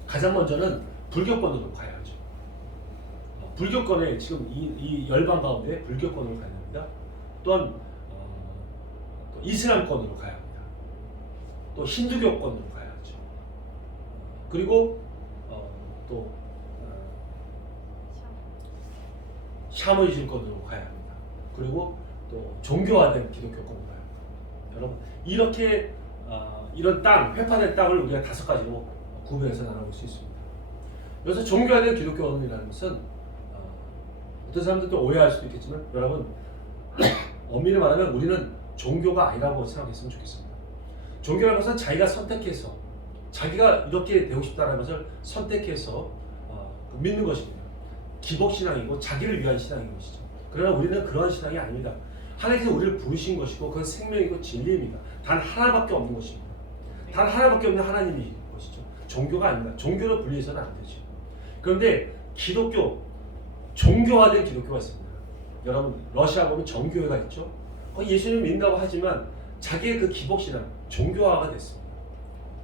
가장 먼저는 불교권으로 가야 하죠. 불교권에 지금 이 열방 가운데 불교권으로 가야 합니다. 또한 또 이슬람권으로 가야 합니다. 또 힌두교권으로 가야 하죠. 그리고 또 샤머니즘권으로 가야 합니다. 그리고 또 종교화된 기독교권으로 가야 합니다. 여러분, 이렇게 이런 땅, 회파된 땅을 우리가 5가지로 구분해서 나눠볼 수 있습니다. 여기서 종교화된 기독교원이라는 것은 어떤 사람들도 오해할 수도 있겠지만, 여러분, 엄밀히 말하면 우리는 종교가 아니라고 생각했으면 좋겠습니다. 종교라는 것은 자기가 선택해서, 자기가 이렇게 되고 싶다는 것을 선택해서 믿는 것입니다. 기복신앙이고 자기를 위한 신앙인 것이죠. 그러나 우리는 그런 신앙이 아닙니다. 하나님께서 우리를 부르신 것이고 그건 생명이고 진리입니다. 단 하나밖에 없는 것입니다. 단 하나밖에 없는 하나님이 것이죠. 종교가 아닙니다. 종교로 분리해서는 안 되죠. 그런데 기독교, 종교화된 기독교가 있습니다. 여러분, 러시아 보면 정교회가 있죠. 예수님 믿는다고 하지만 자기의 그 기복신앙, 종교화가 됐습니다.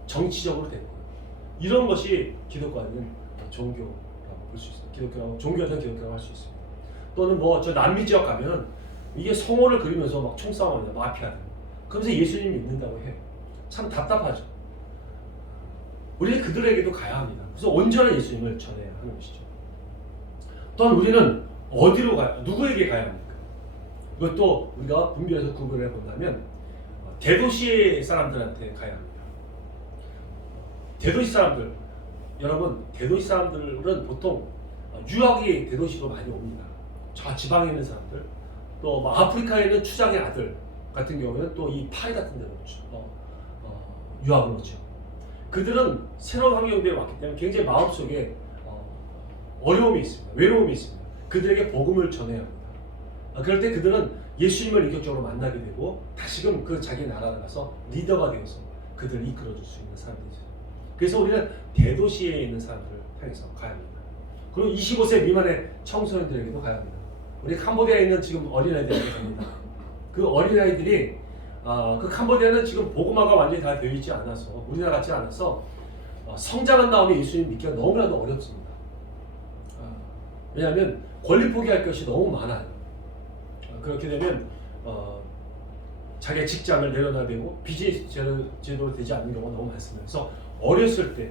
정치적으로 됐고요. 이런 것이 기독교화된 종교라고 볼 수 있습니다. 기독교라고, 종교화된 기독교라고 할 수 있습니다. 또는 뭐 저 남미 지역 가면 이게 성호를 그리면서 막 총싸움하냐, 마피아들. 그러면서 예수님 믿는다고 해요. 참 답답하죠. 우리는 그들에게도 가야 합니다. 그래서 온전한 예수님을 전해야 하는 것이죠. 또한 우리는 어디로 가야, 누구에게 가야 합니까? 이것도 우리가 분별해서 구분해 본다면 대도시 사람들한테 가야 합니다. 대도시 사람들, 여러분, 대도시 사람들은 보통 유학이 대도시로 많이 옵니다. 저 지방에 있는 사람들, 또 뭐 아프리카에 있는 추장의 아들 같은 경우에는 또 이 파리 같은 데로 유학을 오죠. 그들은 새로운 환경에 왔기 때문에 굉장히 마음속에 어려움이 있습니다. 외로움이 있습니다. 그들에게 복음을 전해야 합니다. 그럴 때 그들은 예수님을 인격적으로 만나게 되고 다시금 그 자기 나라에 가서 리더가 되어서 그들을 이끌어줄 수 있는 사람들이죠. 그래서 우리는 대도시에 있는 사람들을 향해서 가야 합니다. 그리고 25세 미만의 청소년들에게도 가야 합니다. 우리 캄보디아에 있는 지금 어린아이들에게 갑니다. 그 어린아이들이 그 캄보디아는 지금 복음화가 완전히 다 되어 있지 않아서, 우리나라 같지 않아서 성장한 다음에 예수님 믿기가 너무나도 어렵습니다. 왜냐하면 권리 포기할 것이 너무 많아요. 그렇게 되면 자기의 직장을 내려놔야 되고 비즈니스 제대로 되지 않는 경우가 너무 많습니다. 그래서 어렸을 때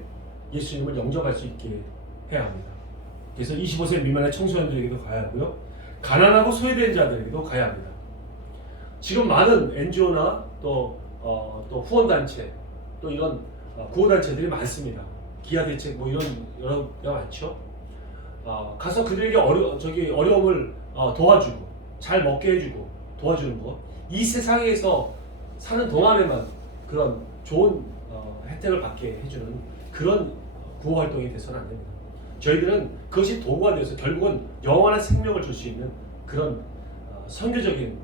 예수님을 영접할 수 있게 해야 합니다. 그래서 25세 미만의 청소년들에게도 가야 하고요. 가난하고 소외된 자들에게도 가야 합니다. 지금 많은 NGO나 또 후원단체, 또 이런 구호단체들이 많습니다. 기아대책 뭐 이런 여러 개가 많죠. 가서 그들에게 어려움을 도와주고 잘 먹게 해주고 도와주는 것, 이 세상에서 사는 동안에만 그런 좋은 혜택을 받게 해주는 그런 구호 활동이 돼서는 안 됩니다. 저희들은 그것이 도구가 되어서 결국은 영원한 생명을 줄 수 있는 그런 선교적인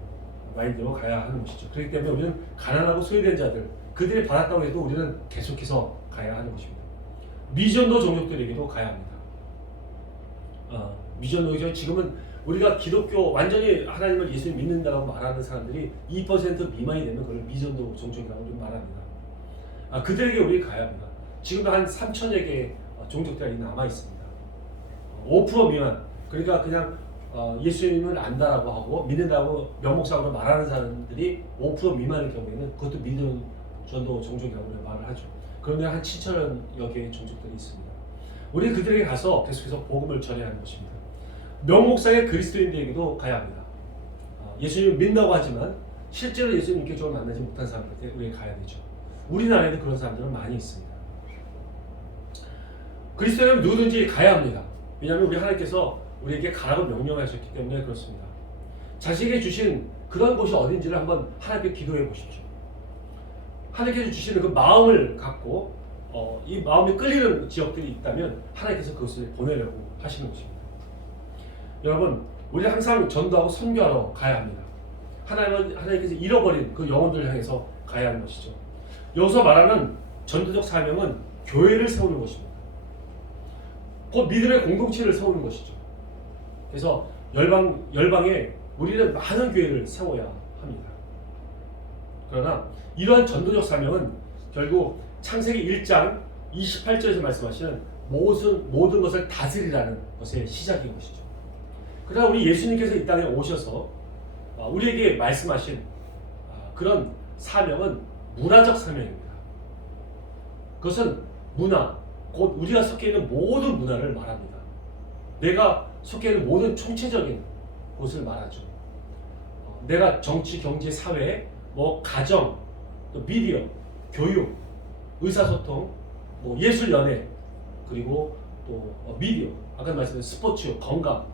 마인드로 가야 하는 것이죠. 그렇기 때문에 우리는 가난하고 소외된 자들, 그들이 받았다고 해도 우리는 계속해서 가야 하는 것입니다. 미전도 종족들에게도 가야 합니다. 미전도, 지금은 우리가 기독교 완전히 하나님을 예수님 믿는다고 말하는 사람들이 2% 미만이 되면 그걸 미전도 종족이라고 말합니다. 그들에게 우리 가야 합니다. 지금도 한 3천여 개의 종족들이 남아 있습니다. 5% 미만, 그러니까 그냥 예수님을 안다라고 하고 믿는다고 명목상으로 말하는 사람들이 5% 미만의 경우에는 그것도 미전도 종족이라고 말을 하죠. 그런데 한 7천여 개의 종족들이 있습니다. 우리 그들에게 가서 계속해서 복음을 전해야 하는 것입니다. 명목상의 그리스도인들에게도 가야 합니다. 예수님을 믿는다고 하지만 실제로 예수님 인격적으로 만나지 못한 사람들한테 우리가 가야 되죠. 우리나라에도 그런 사람들은 많이 있습니다. 그리스도인은 누구든지 가야 합니다. 왜냐하면 우리 하나님께서 우리에게 가라고 명령하셨기 때문에 그렇습니다. 자신에게 주신 그런 곳이 어딘지를 한번 하나님께 기도해 보십시오. 하나님께서 주시는 그 마음을 갖고 이 마음이 끌리는 지역들이 있다면 하나님께서 그것을 보내려고 하시는 것입니다. 여러분, 우리 항상 전도하고 선교하러 가야 합니다. 하나님께서 잃어버린 그 영혼들을 향해서 가야 하는 것이죠. 여기서 말하는 전도적 사명은 교회를 세우는 것입니다. 곧 믿음의 공동체를 세우는 것이죠. 그래서 열방에 우리는 많은 교회를 세워야 합니다. 그러나 이러한 전도적 사명은 결국 창세기 1장 28절에서 말씀하시는 모든 것을 다스리라는 것의 시작인 것이죠. 그러나 우리 예수님께서 이 땅에 오셔서 우리에게 말씀하신 그런 사명은 문화적 사명입니다. 그것은 문화, 곧 우리가 속해 있는 모든 문화를 말합니다. 내가 속해 있는 모든 총체적인 곳을 말하죠. 내가 정치, 경제, 사회, 가정, 또 미디어, 교육, 의사소통, 예술, 연애, 그리고 또 미디어, 아까 말씀드린 스포츠, 건강,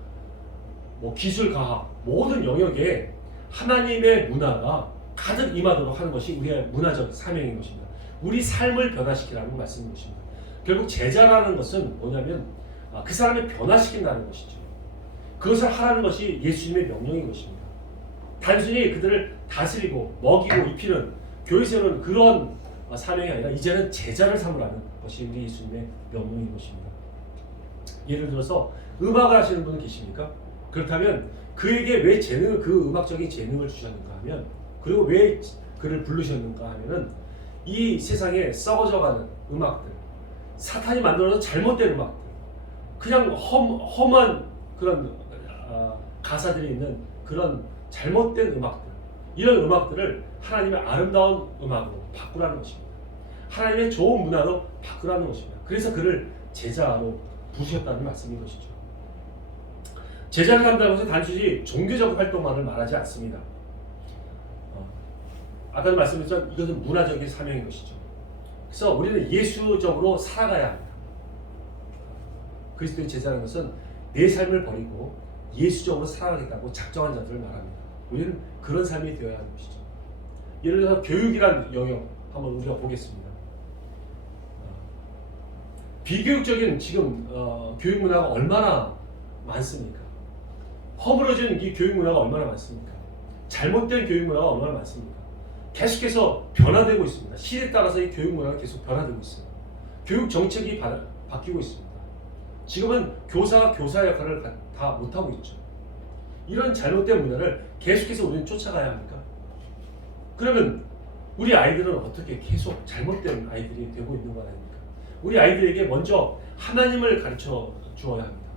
기술, 과학, 모든 영역에 하나님의 문화가 가득 임하도록 하는 것이 우리의 문화적 사명인 것입니다. 우리 삶을 변화시키라는 말씀인 것입니다. 결국 제자라는 것은 뭐냐면 그 사람을 변화시킨다는 것이죠. 그것을 하라는 것이 예수님의 명령인 것입니다. 단순히 그들을 다스리고 먹이고 입히는 교회 세우는 그런 사명이 아니라 이제는 제자를 삼으라는 것이 우리 예수님의 명령인 것입니다. 예를 들어서 음악을 하시는 분은 계십니까? 그렇다면 그에게 왜 그 음악적인 재능을 주셨는가 하면, 그리고 왜 그를 부르셨는가 하면은 이 세상에 썩어져가는 음악들, 사탄이 만들어서 잘못된 음악들, 그냥 험한 그런 가사들이 있는 그런 잘못된 음악들, 이런 음악들을 하나님의 아름다운 음악으로 바꾸라는 것입니다. 하나님의 좋은 문화로 바꾸라는 것입니다. 그래서 그를 제자로 부르셨다는 말씀인 것이죠. 제자를 삼다는 것은 단순히 종교적 활동만을 말하지 않습니다. 아까도 말씀드렸지만 이것은 문화적인 사명인 것이죠. 그래서 우리는 예수적으로 살아가야 합니다. 그리스도의 제자라는 것은 내 삶을 버리고 예수적으로 살아가겠다고 작정한 자들을 말합니다. 우리는 그런 삶이 되어야 하는 것이죠. 예를 들어서 교육이란 영역 한번 우리가 보겠습니다. 비교육적인 지금 교육 문화가 얼마나 많습니까? 허물어진 이 교육 문화가 얼마나 많습니까? 잘못된 교육 문화가 얼마나 많습니까? 계속해서 변화되고 있습니다. 시대에 따라서 이 교육 문화가 계속 변화되고 있어요. 교육 정책이 바뀌고 있습니다. 지금은 교사가 교사 역할을 다 못하고 있죠. 이런 잘못된 문화를 계속해서 우리는 쫓아가야 합니까? 그러면 우리 아이들은 어떻게 계속 잘못된 아이들이 되고 있는 거 아닙니까? 우리 아이들에게 먼저 하나님을 가르쳐 주어야 합니다.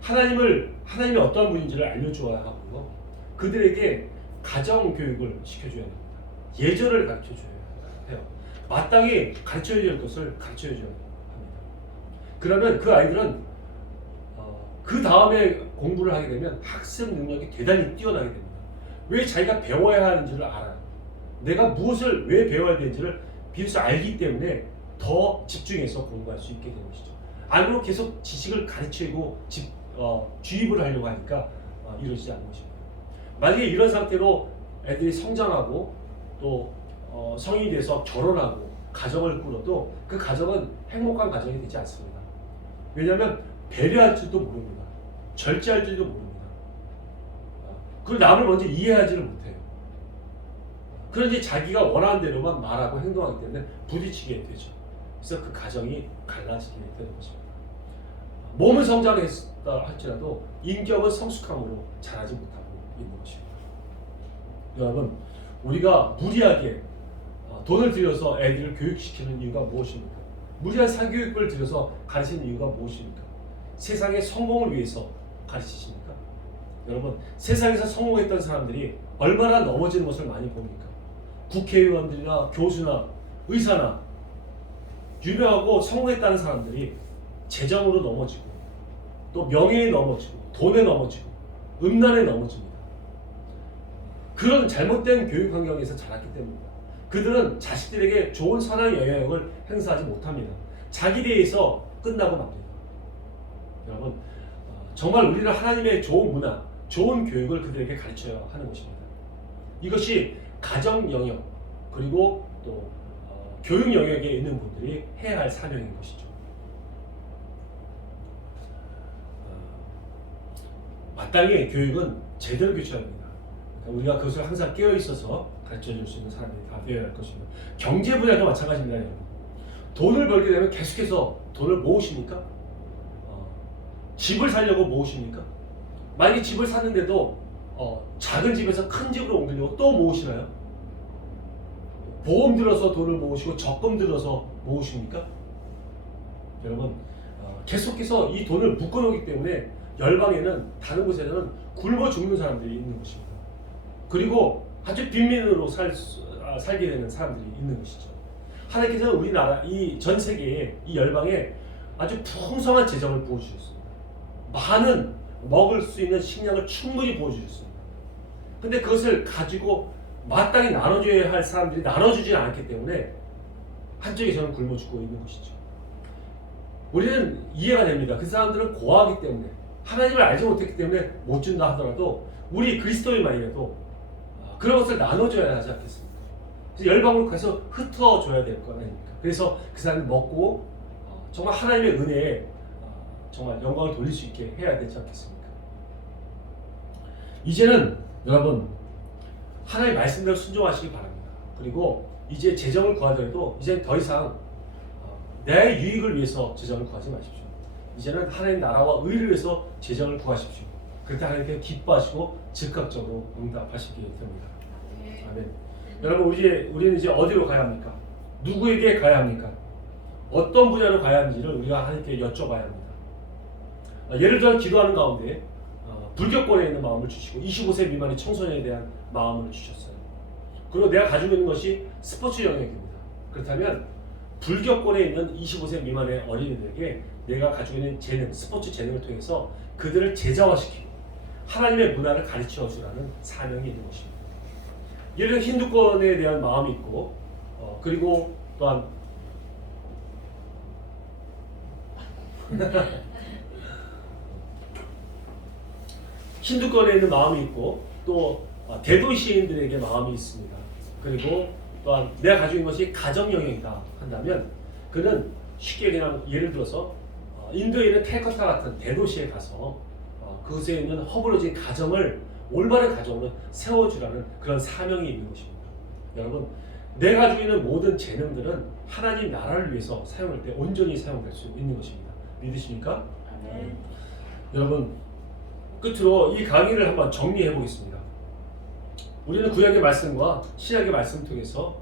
하나님이 어떠한 분인지를 알려주어야 하고요. 그들에게 가정 교육을 시켜줘야 합니다. 예절을 가르쳐줘야 해요. 마땅히 가르쳐야 될 것을 가르쳐줘야 합니다. 그러면 그 아이들은 그 다음에 공부를 하게 되면 학습 능력이 대단히 뛰어나게 됩니다. 왜 자기가 배워야 하는지를 알아요. 내가 무엇을 왜 배워야 되는지를 비로소 알기 때문에 더 집중해서 공부할 수 있게 되는 것이죠. 아니면 계속 지식을 가르치고 주입을 하려고 하니까 이루어지지 않는 것입니다. 만약에 이런 상태로 애들이 성장하고 또 성인이 돼서 결혼하고 가정을 꾸려도 그 가정은 행복한 가정이 되지 않습니다. 왜냐하면 배려할 줄도 모릅니다. 절제할 줄도 모릅니다. 그리고 남을 먼저 이해하지를 못해요. 그런지 자기가 원하는 대로만 말하고 행동하기 때문에 부딪히게 되죠. 그래서 그 가정이 갈라지게 되는 것입니다. 몸은 성장했다 할지라도 인격은 성숙함으로 자라지 못하고 있는 것입니다. 여러분, 우리가 무리하게 돈을 들여서 애들을 교육시키는 이유가 무엇입니까? 무리한 사교육을 들여서 가르치는 이유가 무엇입니까? 세상의 성공을 위해서 가르치십니까? 여러분, 세상에서 성공했던 사람들이 얼마나 넘어지는 것을 많이 봅니까? 국회의원들이나 교수나 의사나 유명하고 성공했다는 사람들이 재정으로 넘어지고 또 명예에 넘어지고 돈에 넘어지고 음란에 넘어집니다. 그런 잘못된 교육 환경에서 자랐기 때문입니다. 그들은 자식들에게 좋은 선한 영향력을 행사하지 못합니다. 자기 대해서 끝나고 맙니다. 여러분, 정말 우리는 하나님의 좋은 문화, 좋은 교육을 그들에게 가르쳐야 하는 것입니다. 이것이 가정 영역 그리고 또 교육 영역에 있는 분들이 해야 할 사명인 것이죠. 마땅히 교육은 제대로 교육해야 합니다. 우리가 그것을 항상 깨어 있어서 가르쳐 줄 수 있는 사람들이 다 되어야 할 것이고, 경제 분야도 마찬가지입니다. 여러분. 돈을 벌게 되면 계속해서 돈을 모으십니까? 집을 사려고 모으십니까? 만약에 집을 샀는데도 작은 집에서 큰 집으로 옮기려고 또 모으시나요? 보험 들어서 돈을 모으시고 적금 들어서 모으십니까? 여러분, 계속해서 이 돈을 묶어놓기 때문에 열방에는, 다른 곳에는 굶어 죽는 사람들이 있는 것입니다. 그리고 아주 빈민으로 살게 되는 사람들이 있는 것이죠. 하나님께서는 우리나라, 이 전 세계에, 이 열방에 아주 풍성한 재정을 부어주셨습니다. 많은 먹을 수 있는 식량을 충분히 부어주셨습니다. 근데 그것을 가지고 마땅히 나눠줘야 할 사람들이 나눠주지 않았기 때문에 한쪽에서는 굶어 죽고 있는 것이죠. 우리는 이해가 됩니다. 그 사람들은 고아하기 때문에, 하나님을 알지 못했기 때문에 못 준다 하더라도 우리 그리스도인만이라도 그런 것을 나눠줘야 하지 않겠습니까? 그래서 열방으로 가서 흩어줘야 될 거 아닙니까? 그래서 그 사람이 먹고 정말 하나님의 은혜에 정말 영광을 돌릴 수 있게 해야 되지 않겠습니까? 이제는 여러분, 하나님의 말씀대로 순종하시기 바랍니다. 그리고 이제 재정을 구하더라도 이제 더 이상 내 유익을 위해서 재정을 구하지 마십시오. 이제는 하나님 나라와 의를 위해서 재정을 구하십시오. 그럴 때 하나님께 기뻐하시고 즉각적으로 응답하시게 됩니다. 아멘. 여러분, 우리는 이제 어디로 가야 합니까? 누구에게 가야 합니까? 어떤 분야로 가야 하는지를 우리가 하나님께 여쭤봐야 합니다. 예를 들어 기도하는 가운데 불교권에 있는 마음을 주시고 25세 미만의 청소년에 대한 마음을 주셨어요. 그리고 내가 가지고 있는 것이 스포츠 영역입니다. 그렇다면 불교권에 있는 25세 미만의 어린이들에게 내가 가지고 있는 재능, 스포츠 재능을 통해서 그들을 제자화시키고 하나님의 문화를 가르쳐 주라는 사명이 있는 것입니다. 예를 들어 힌두권에 대한 마음이 있고, 그리고 또한 힌두권에 있는 마음이 있고, 또 대도시인들에게 마음이 있습니다. 그리고 또한 내가 가지고 있는 것이 가정 영역이다 한다면, 그는 쉽게 그냥 예를 들어서 인도에 있는 캘커타 같은 대도시에 가서 그곳에 있는 허물어진 가정을, 올바른 가정으로 세워주라는 그런 사명이 있는 것입니다. 여러분, 내가 가지고 있는 모든 재능들은 하나님 나라를 위해서 사용할 때 온전히 사용될 수 있는 것입니다. 믿으십니까? 네. 여러분, 끝으로 이 강의를 한번 정리해 보겠습니다. 우리는 구약의 말씀과 신약의 말씀을 통해서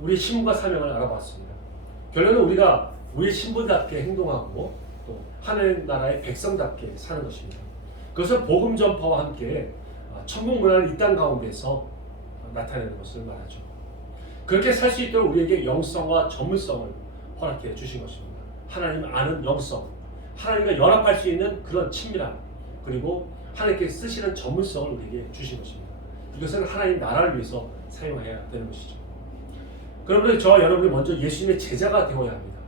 우리의 신분과 사명을 알아봤습니다. 결론은 우리가 우리의 신분답게 행동하고 또 하나님 나라의 백성답게 사는 것입니다. 그것은 복음 전파와 함께 천국 문화를 이 땅 가운데서 나타내는 것을 말하죠. 그렇게 살 수 있도록 우리에게 영성과 전문성을 허락해 주신 것입니다. 하나님 아는 영성, 하나님과 연합할 수 있는 그런 친밀함, 그리고 하나님께 쓰시는 전문성을 우리에게 주신 것입니다. 이것은 하나님 나라를 위해서 사용해야 되는 것이죠. 그러면 저와 여러분이 먼저 예수님의 제자가 되어야 합니다.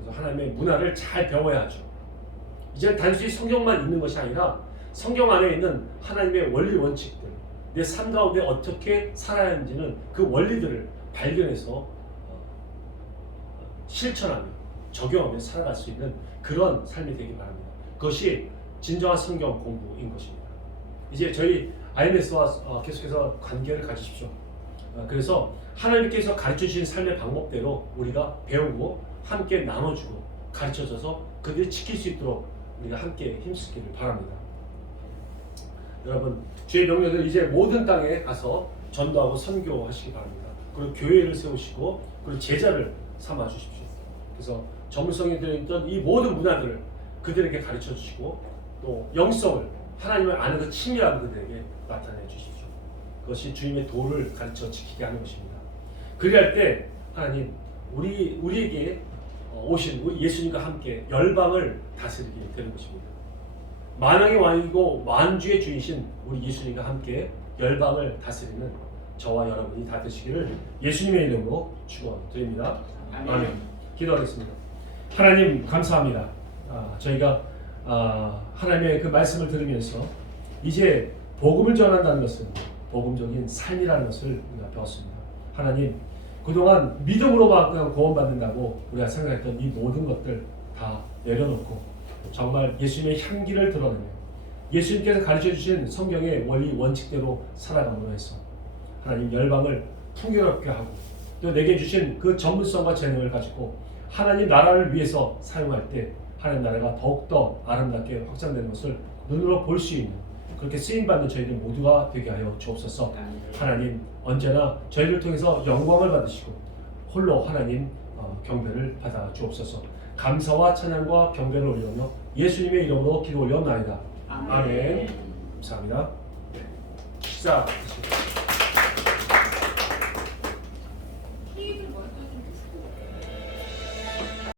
그래서 하나님의 문화를 잘 배워야 하죠. 이제 단순히 성경만 읽는 것이 아니라 성경 안에 있는 하나님의 원리 원칙들, 내 삶 가운데 어떻게 살아야 하는지는 그 원리들을 발견해서 실천하며 적용하며 살아갈 수 있는 그런 삶이 되기 바랍니다. 그것이 진정한 성경 공부인 것입니다. 이제 저희 IMS와 계속해서 관계를 가지십시오. 그래서 하나님께서 가르쳐 주신 삶의 방법대로 우리가 배우고 함께 나눠주고 가르쳐줘서 그들이 지킬 수 있도록 우리가 함께 힘쓰기를 바랍니다. 여러분, 주의 명령들 이제 모든 땅에 가서 전도하고 선교하시기 바랍니다. 그리고 교회를 세우시고 그리고 제자를 삼아 주십시오. 그래서 전문성이 들어있던 이 모든 문화들을 그들에게 가르쳐 주시고 또 영성을, 하나님을 아는 그 친밀한 그들에게 나타내 주십시오. 그것이 주님의 도를 가르쳐 지키게 하는 것입니다. 그리할 때 하나님 우리에게 오신 우리 예수님과 함께 열방을 다스리게 되는 것입니다. 만왕의 왕이고 만주의 주이신 우리 예수님과 함께 열방을 다스리는 저와 여러분이 다 되시기를 예수님의 이름으로 축원드립니다. 아멘. 기도하겠습니다. 하나님 감사합니다. 저희가 하나님의 그 말씀을 들으면서 이제 복음을 전한다는 것은 복음적인 삶이라는 것을 우리가 배웠습니다. 하나님, 그동안 믿음으로만 구원받는다고 우리가 생각했던 이 모든 것들 다 내려놓고 정말 예수님의 향기를 드러내며 예수님께서 가르쳐 주신 성경의 원리 원칙대로 살아감으로 해서 하나님 열방을 풍요롭게 하고 또 내게 주신 그 전문성과 재능을 가지고 하나님 나라를 위해서 사용할 때 하나님 나라가 더욱더 아름답게 확장되는 것을 눈으로 볼 수 있는 그렇게 쓰임받는 저희들 모두가 되게 하여 주옵소서. 하나님 언제나 저희를 통해서 영광을 받으시고 홀로 하나님 경배를 받아 주옵소서. 감사와 찬양과 경배를 올려며 예수님의 이름으로 기도 올려옵나이다. 아멘. 감사합니다. 시작.